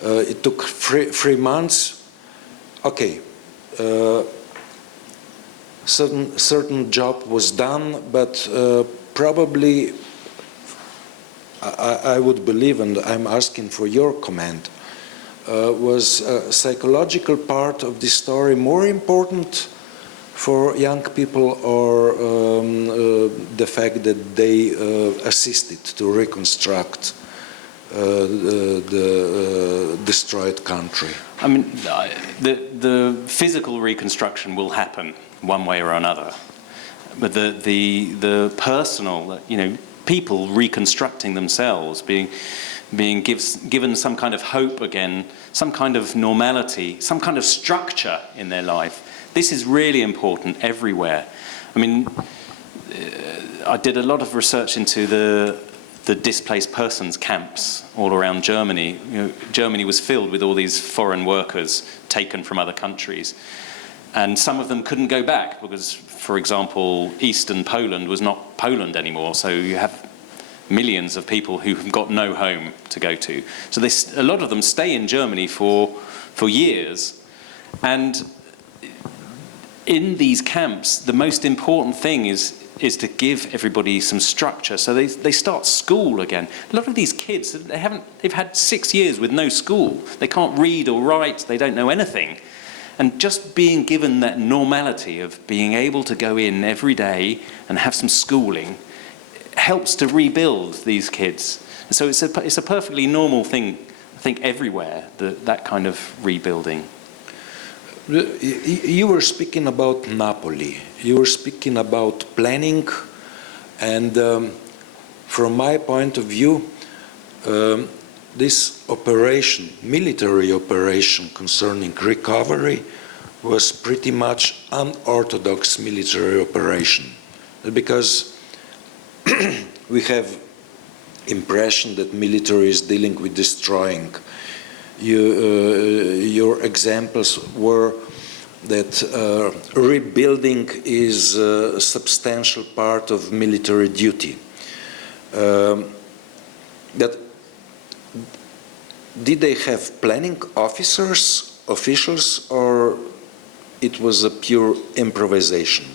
It took 3 months. Okay, certain job was done, but probably I would believe, and I'm asking for your comment, was a psychological part of this story more important for young people, or the fact that they assisted to reconstruct the destroyed country? I mean, the physical reconstruction will happen one way or another, but the personal, you know, people reconstructing themselves, being given some kind of hope again, some kind of normality, some kind of structure in their life. This is really important everywhere. I mean, I did a lot of research into the displaced persons camps all around Germany. You know, Germany was filled with all these foreign workers taken from other countries. And some of them couldn't go back because, for example, Eastern Poland was not Poland anymore. So you have millions of people who have got no home to go to. So a lot of them stay in Germany for years. And in these camps, the most important thing is to give everybody some structure. So they start school again. A lot of these kids, they've had 6 years with no school. They can't read or write. They don't know anything. And just being given that normality of being able to go in every day and have some schooling helps to rebuild these kids. And so it's a perfectly normal thing, I think, everywhere, that kind of rebuilding. You were speaking about Napoli. You were speaking about planning, and from my point of view, this operation, military operation concerning recovery, was pretty much unorthodox military operation, because we have impression that military is dealing with destroying. Your examples were that rebuilding is a substantial part of military duty. That did they have planning officials, or it was a pure improvisation?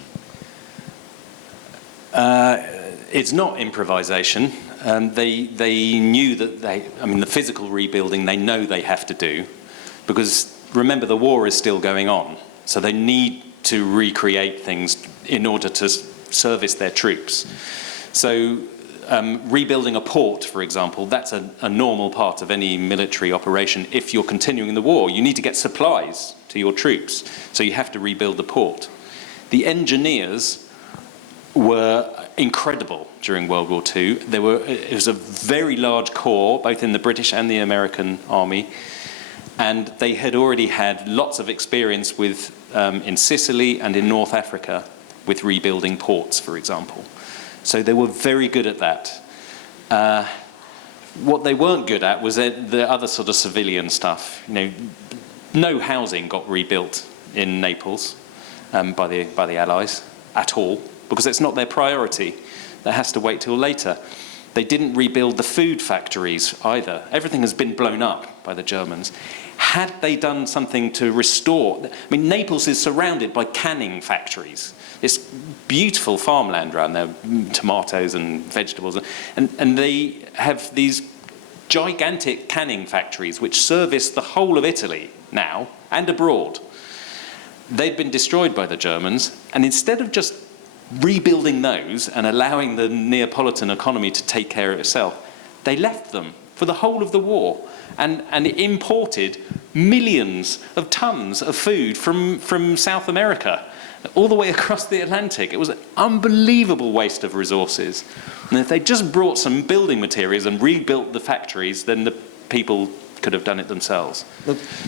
It's not improvisation. They knew that the physical rebuilding they know they have to do, because remember, the war is still going on, so they need to recreate things in order to service their troops. So rebuilding a port, for example, that's a normal part of any military operation. If you're continuing the war, you need to get supplies to your troops, so you have to rebuild the port. The engineers were incredible during World War II. It was a very large corps, both in the British and the American army, and they had already had lots of experience with in Sicily and in North Africa with rebuilding ports, for example. So they were very good at that. What they weren't good at was the other sort of civilian stuff. You know, no housing got rebuilt in Naples by the Allies at all, because it's not their priority. That has to wait till later. They didn't rebuild the food factories either. Everything has been blown up by the Germans. Had they done something to restore... I mean, Naples is surrounded by canning factories. It's beautiful farmland around there, tomatoes and vegetables. And they have these gigantic canning factories which service the whole of Italy now and abroad. They'd been destroyed by the Germans, and instead of just rebuilding those and allowing the Neapolitan economy to take care of itself, they left them for the whole of the war and imported millions of tons of food from South America all the way across the Atlantic. It was an unbelievable waste of resources. And if they just brought some building materials and rebuilt the factories, then the people could have done it themselves.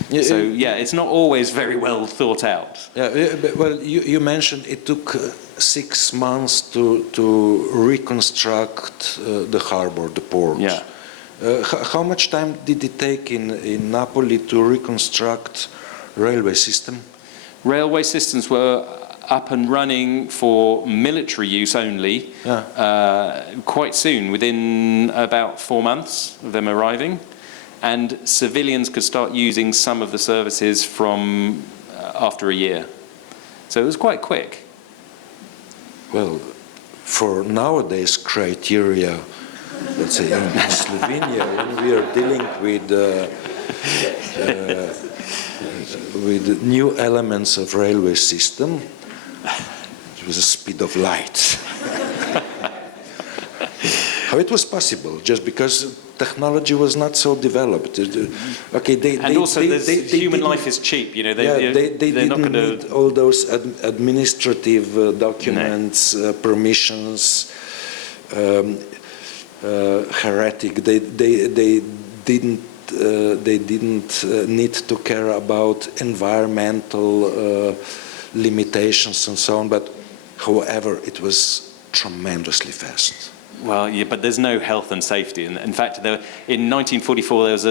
So yeah, it's not always very well thought out. Yeah, well, you mentioned it took 6 months to reconstruct the harbor, the port. Yeah. How much time did it take in Napoli to reconstruct railway system? Railway systems were up and running for military use only quite soon, within about 4 months of them arriving, and civilians could start using some of the services from after a year. So it was quite quick. Well, for nowadays criteria, let's say in Slovenia, when we are dealing with new elements of railway system, it was the speed of light. How it was possible? Just because technology was not so developed. Okay, human life is cheap. You know, they they're not didn't going to need all those administrative documents, permissions, heretic. They didn't need to care about environmental limitations and so on. But however, it was tremendously fast. Well, yeah, but there's no health and safety. And in fact, in 1944, there was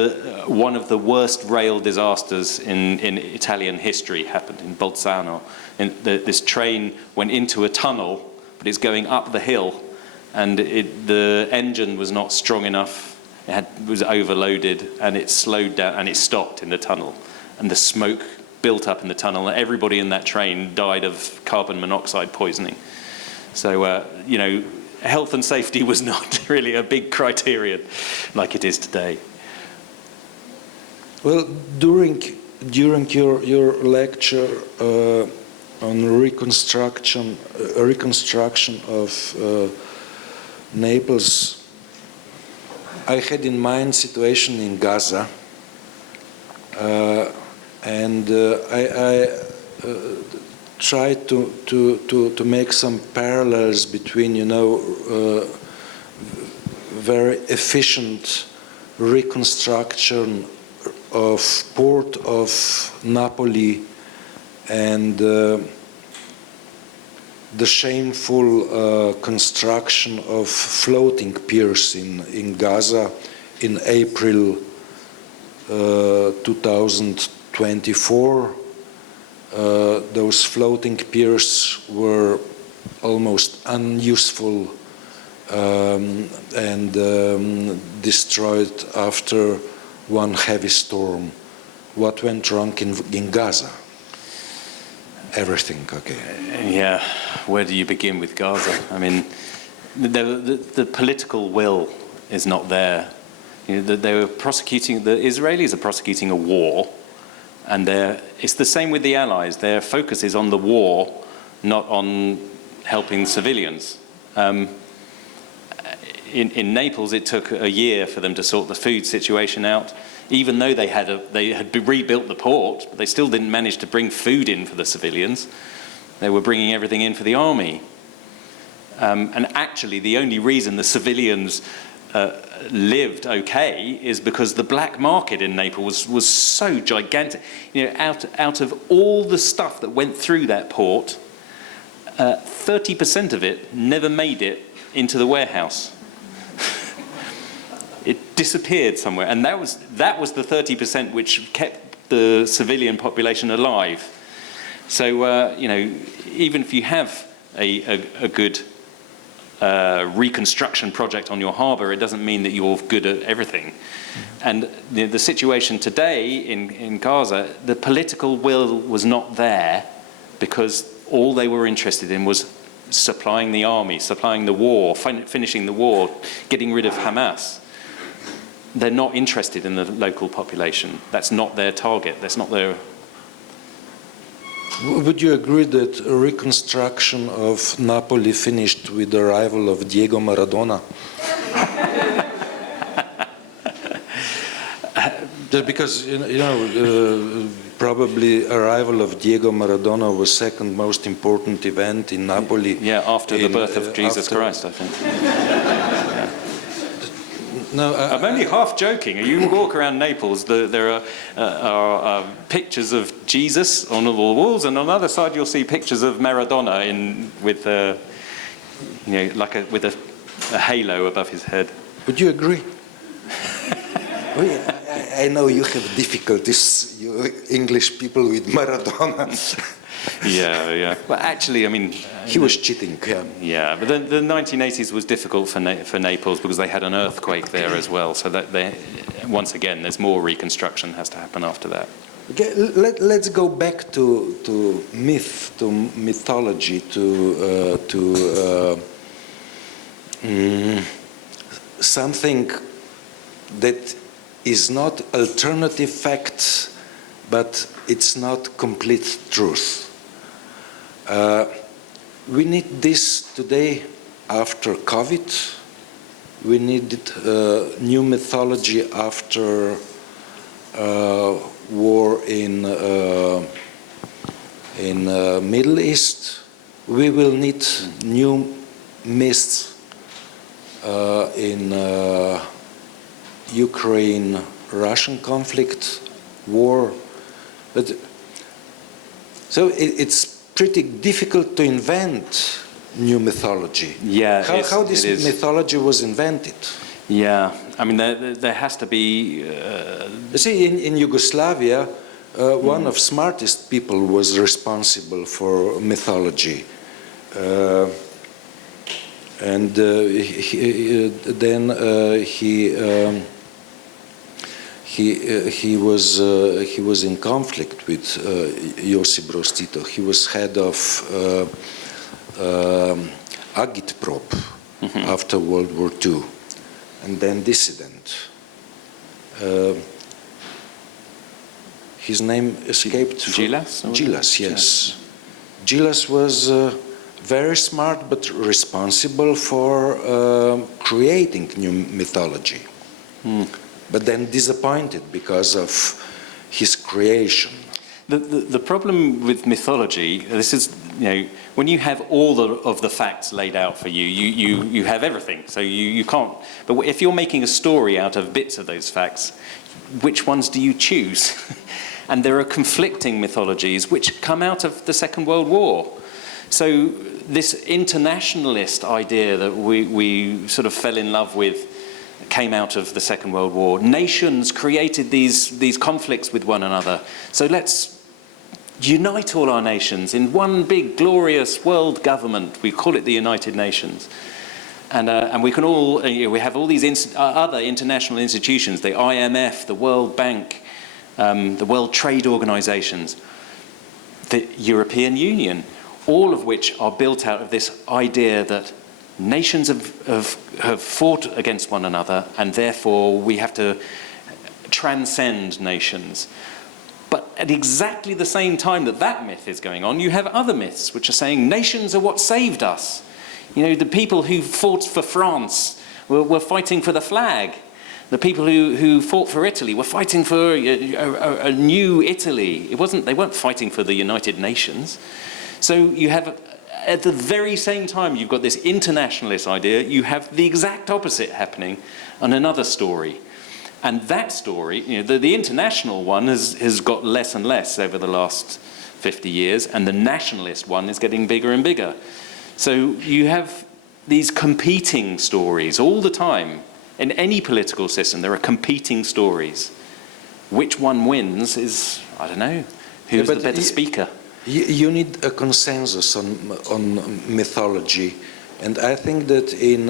one of the worst rail disasters in Italian history happened in Bolzano. This train went into a tunnel, but it's going up the hill, and the engine was not strong enough. It was overloaded, and it slowed down, and it stopped in the tunnel. And the smoke built up in the tunnel, and everybody in that train died of carbon monoxide poisoning. So, you know, health and safety was not really a big criterion like it is today. Well, during your lecture on reconstruction of Naples, I had in mind situation in Gaza, and I tried to make some parallels between, you know, very efficient reconstruction of port of Napoli and the shameful construction of floating piers in Gaza in April 2024. Those floating piers were almost unuseful and destroyed after one heavy storm. What went wrong in Gaza? Everything, okay. Yeah, where do you begin with Gaza? I mean, the political will is not there. You know, they were prosecuting, the Israelis are prosecuting a war, and it's the same with the Allies. Their focus is on the war, not on helping civilians. In Naples, it took a year for them to sort the food situation out. Even though they had rebuilt the port, but they still didn't manage to bring food in for the civilians. They were bringing everything in for the army. And actually, the only reason the civilians lived okay is because the black market in Naples was so gigantic. You know, out of all the stuff that went through that port, 30% of it never made it into the warehouse. It disappeared somewhere, and that was the 30% which kept the civilian population alive. So you know, even if you have a good reconstruction project on your harbour, it doesn't mean that you're good at everything. And the situation today in Gaza, the political will was not there because all they were interested in was supplying the army, supplying the war, finishing the war, getting rid of Hamas. They're not interested in the local population. That's not their target. That's not their... Would you agree that a reconstruction of Napoli finished with the arrival of Diego Maradona? Just because, you know, probably arrival of Diego Maradona was second most important event in Napoli. Yeah, after the birth of Jesus Christ, I think. No, I'm only half joking. You walk around Naples, there are pictures of Jesus on all the walls, and on the other side you'll see pictures of Maradona with you know, like with a halo above his head. Would you agree? I know you have difficulties, you English people, with Maradona. Yeah. Well, actually, I mean, He was cheating, yeah. yeah, but the 1980s was difficult for Naples because they had an earthquake there as well. So that once again, there's more reconstruction has to happen after that. Okay, let's go back to myth, to mythology, to something that is not alternative facts, but it's not complete truth. We need this today after COVID. We need new mythology after war in Middle East. We will need new myths in Ukraine-Russian conflict, war. But so it's pretty difficult to invent new mythology. Yeah, how this it is. mythology was invented? Yeah, I mean, there has to be... You see, in Yugoslavia, one of smartest people was responsible for mythology. He was in conflict with Josip Broz Tito. He was head of Agitprop after World War II, and then dissident. His name escaped. Gilas? Gilas, yes. Gilas was very smart, but responsible for creating new mythology. But then disappointed because of his creation. The problem with mythology, this is, when you have all of the facts laid out for you, you have everything. So you can't. But if you're making a story out of bits of those facts, which ones do you choose? And there are conflicting mythologies which come out of the Second World War. So this internationalist idea that we sort of fell in love with came out of the Second World War. Nations created these conflicts with one another. So let's unite all our nations in one big glorious world government. We call it the United Nations. And we can all, we have all these other international institutions, the IMF, the World Bank, the World Trade Organizations, the European Union, all of which are built out of this idea that nations have fought against one another, and therefore we have to transcend nations. But at exactly the same time that myth is going on, you have other myths which are saying nations are what saved us. The people who fought for France were fighting for the flag. The people who fought for Italy were fighting for a new Italy. They weren't fighting for the United Nations. So you have, at the very same time you've got this internationalist idea, you have the exact opposite happening on another story. And that story, the international one has got less and less over the last 50 years, and the nationalist one is getting bigger and bigger. So you have these competing stories all the time. In any political system, there are competing stories. Which one wins is, I don't know, who's the better speaker? You need a consensus on mythology, and I think that in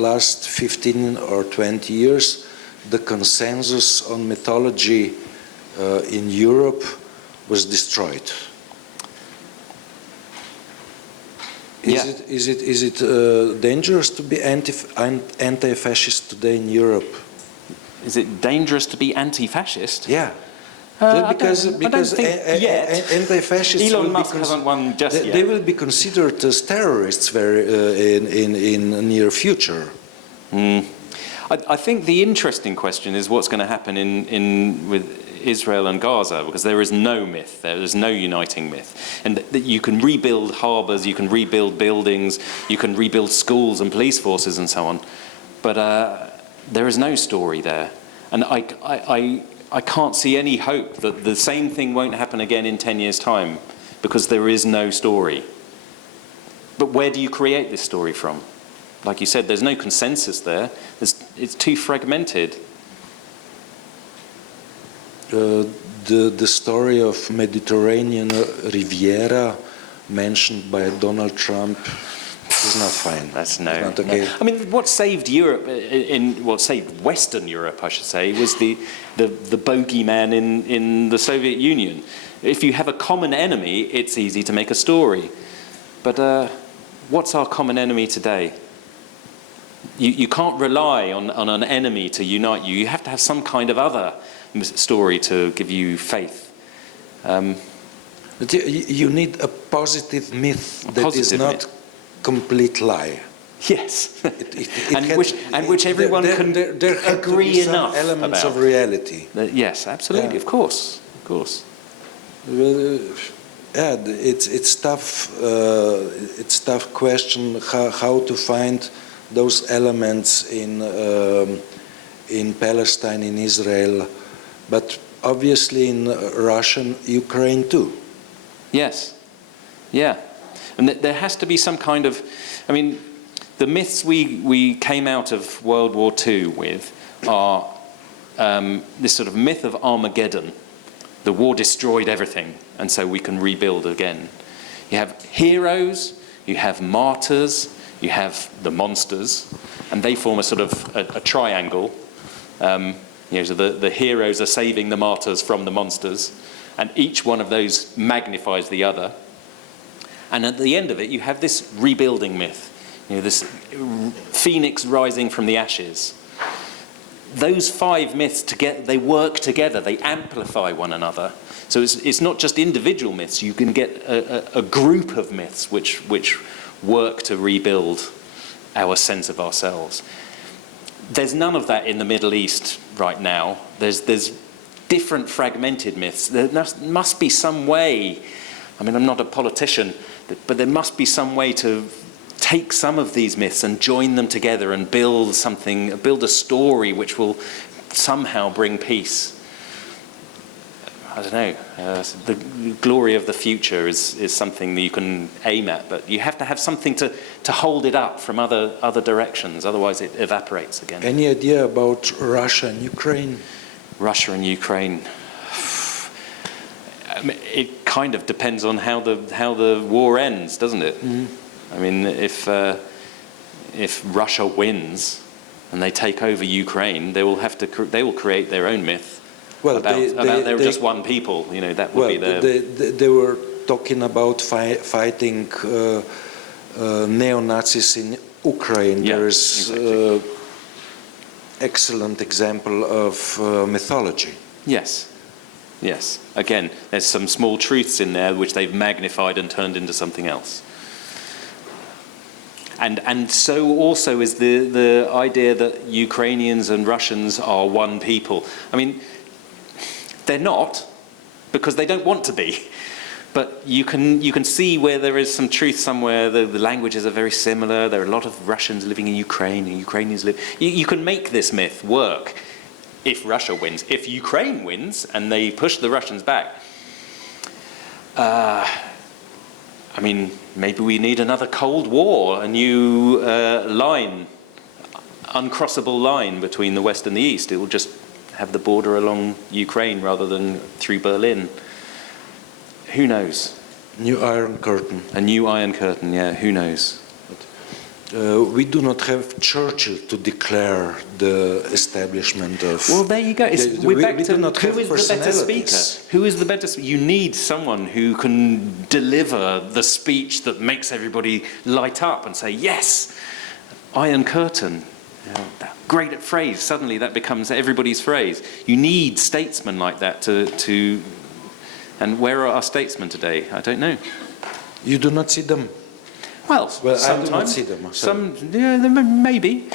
last 15 or 20 years, the consensus on mythology in Europe was destroyed. Is it dangerous to be anti-fascist today in Europe? Is it dangerous to be anti-fascist? Yeah. Because anti-fascists Elon Musk hasn't won just yet. They will be considered as terrorists in near future. I think the interesting question is what's going to happen with Israel and Gaza, because there is no myth, there is no uniting myth. And that you can rebuild harbours, you can rebuild buildings, you can rebuild schools and police forces and so on. But there is no story there. And I can't see any hope that the same thing won't happen again in 10 years' time, because there is no story. But where do you create this story from? Like you said, there's no consensus there. It's too fragmented. the story of Mediterranean Riviera mentioned by Donald Trump is not fine. That's It's not no. okay. I mean, what saved Europe, what saved Western Europe, I should say, was the bogeyman in the Soviet Union. If you have a common enemy, it's easy to make a story. But what's our common enemy today? You can't rely on an enemy to unite you. You have to have some kind of other story to give you faith. But you need a positive myth that is positive not myth. complete lie. Yes, It and which everyone can there have to agree be some enough elements about. of reality. Yes, absolutely, Yeah. of course. Yeah, it's tough. It's tough question how to find those elements in Palestine, in Israel, but obviously in Russia and Ukraine too. Yes, yeah. And there has to be some kind of, I mean, the myths we came out of World War II with are this sort of myth of Armageddon. The war destroyed everything, and so we can rebuild again. You have heroes, you have martyrs, you have the monsters, and they form a sort of a triangle. So the heroes are saving the martyrs from the monsters, and each one of those magnifies the other. And at the end of it, you have this rebuilding myth, this phoenix rising from the ashes. Those five myths together, they work together, they amplify one another. So it's not just individual myths, you can get a group of myths which work to rebuild our sense of ourselves. There's none of that in the Middle East right now. There's different fragmented myths. There must be some way, I mean, I'm not a politician, but there must be some way to take some of these myths and join them together and build a story which will somehow bring peace. I don't know. The glory of the future is something that you can aim at, but you have to have something to hold it up from other directions, otherwise it evaporates again. Any idea about Russia and Ukraine? Russia and Ukraine. I mean, it kind of depends on how the war ends, doesn't it? Mm. I mean, if Russia wins and they take over Ukraine, they will create their own myth. Well, about they're just one people, that would be their... They were talking about fighting neo-Nazis in Ukraine. Yeah, There's exactly. Excellent example of mythology. Yes. Again, there's some small truths in there which they've magnified and turned into something else. And so also is the idea that Ukrainians and Russians are one people. I mean, they're not, because they don't want to be. But you can see where there is some truth somewhere. The languages are very similar. There are a lot of Russians living in Ukraine, and Ukrainians live... You can make this myth work if Russia wins. If Ukraine wins, and they push the Russians back, I mean, maybe we need another Cold War, a new uncrossable line between the West and the East. It will just have the border along Ukraine rather than through Berlin. Who knows? New Iron Curtain. A new Iron Curtain, yeah, who knows? We do not have Churchill to declare the establishment of... Well, there you go. We're back to who is the better speaker? Who is the better speaker? You need someone who can deliver the speech that makes everybody light up and say, yes, Iron Curtain. Great at phrase. Suddenly that becomes everybody's phrase. You need statesmen like that to... And where are our statesmen today? I don't know. You do not see them? Well, sometimes. I do not see them. Yeah, maybe.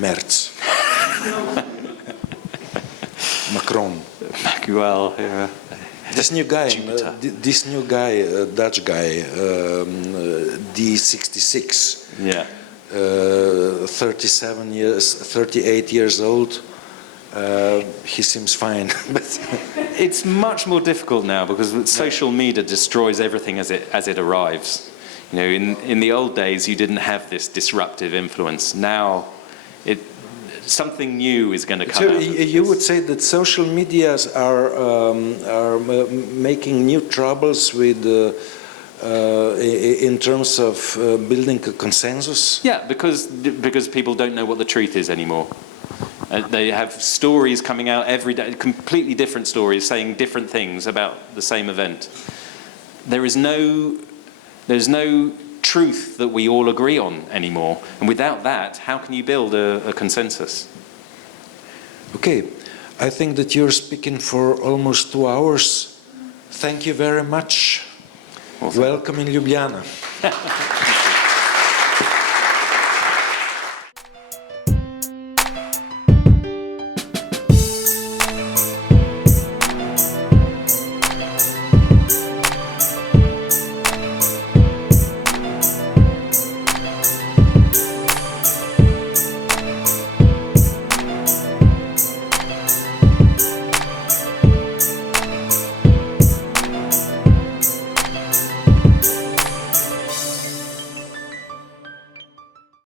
Merz. Macron. Well, yeah. This new guy, Dutch guy, D66. Yeah. 38 years old. He seems fine. It's much more difficult now because social media destroys everything as it arrives. In the old days, you didn't have this disruptive influence. Now, something new is going to come So out of you this. would say that social medias are making new troubles with in terms of building a consensus? Yeah, because people don't know what the truth is anymore. They have stories coming out every day, completely different stories, saying different things about the same event. There's no truth that we all agree on anymore. And without that, how can you build a consensus? Okay, I think that you're speaking for almost 2 hours. Thank you very much. Awesome. Welcome in Ljubljana.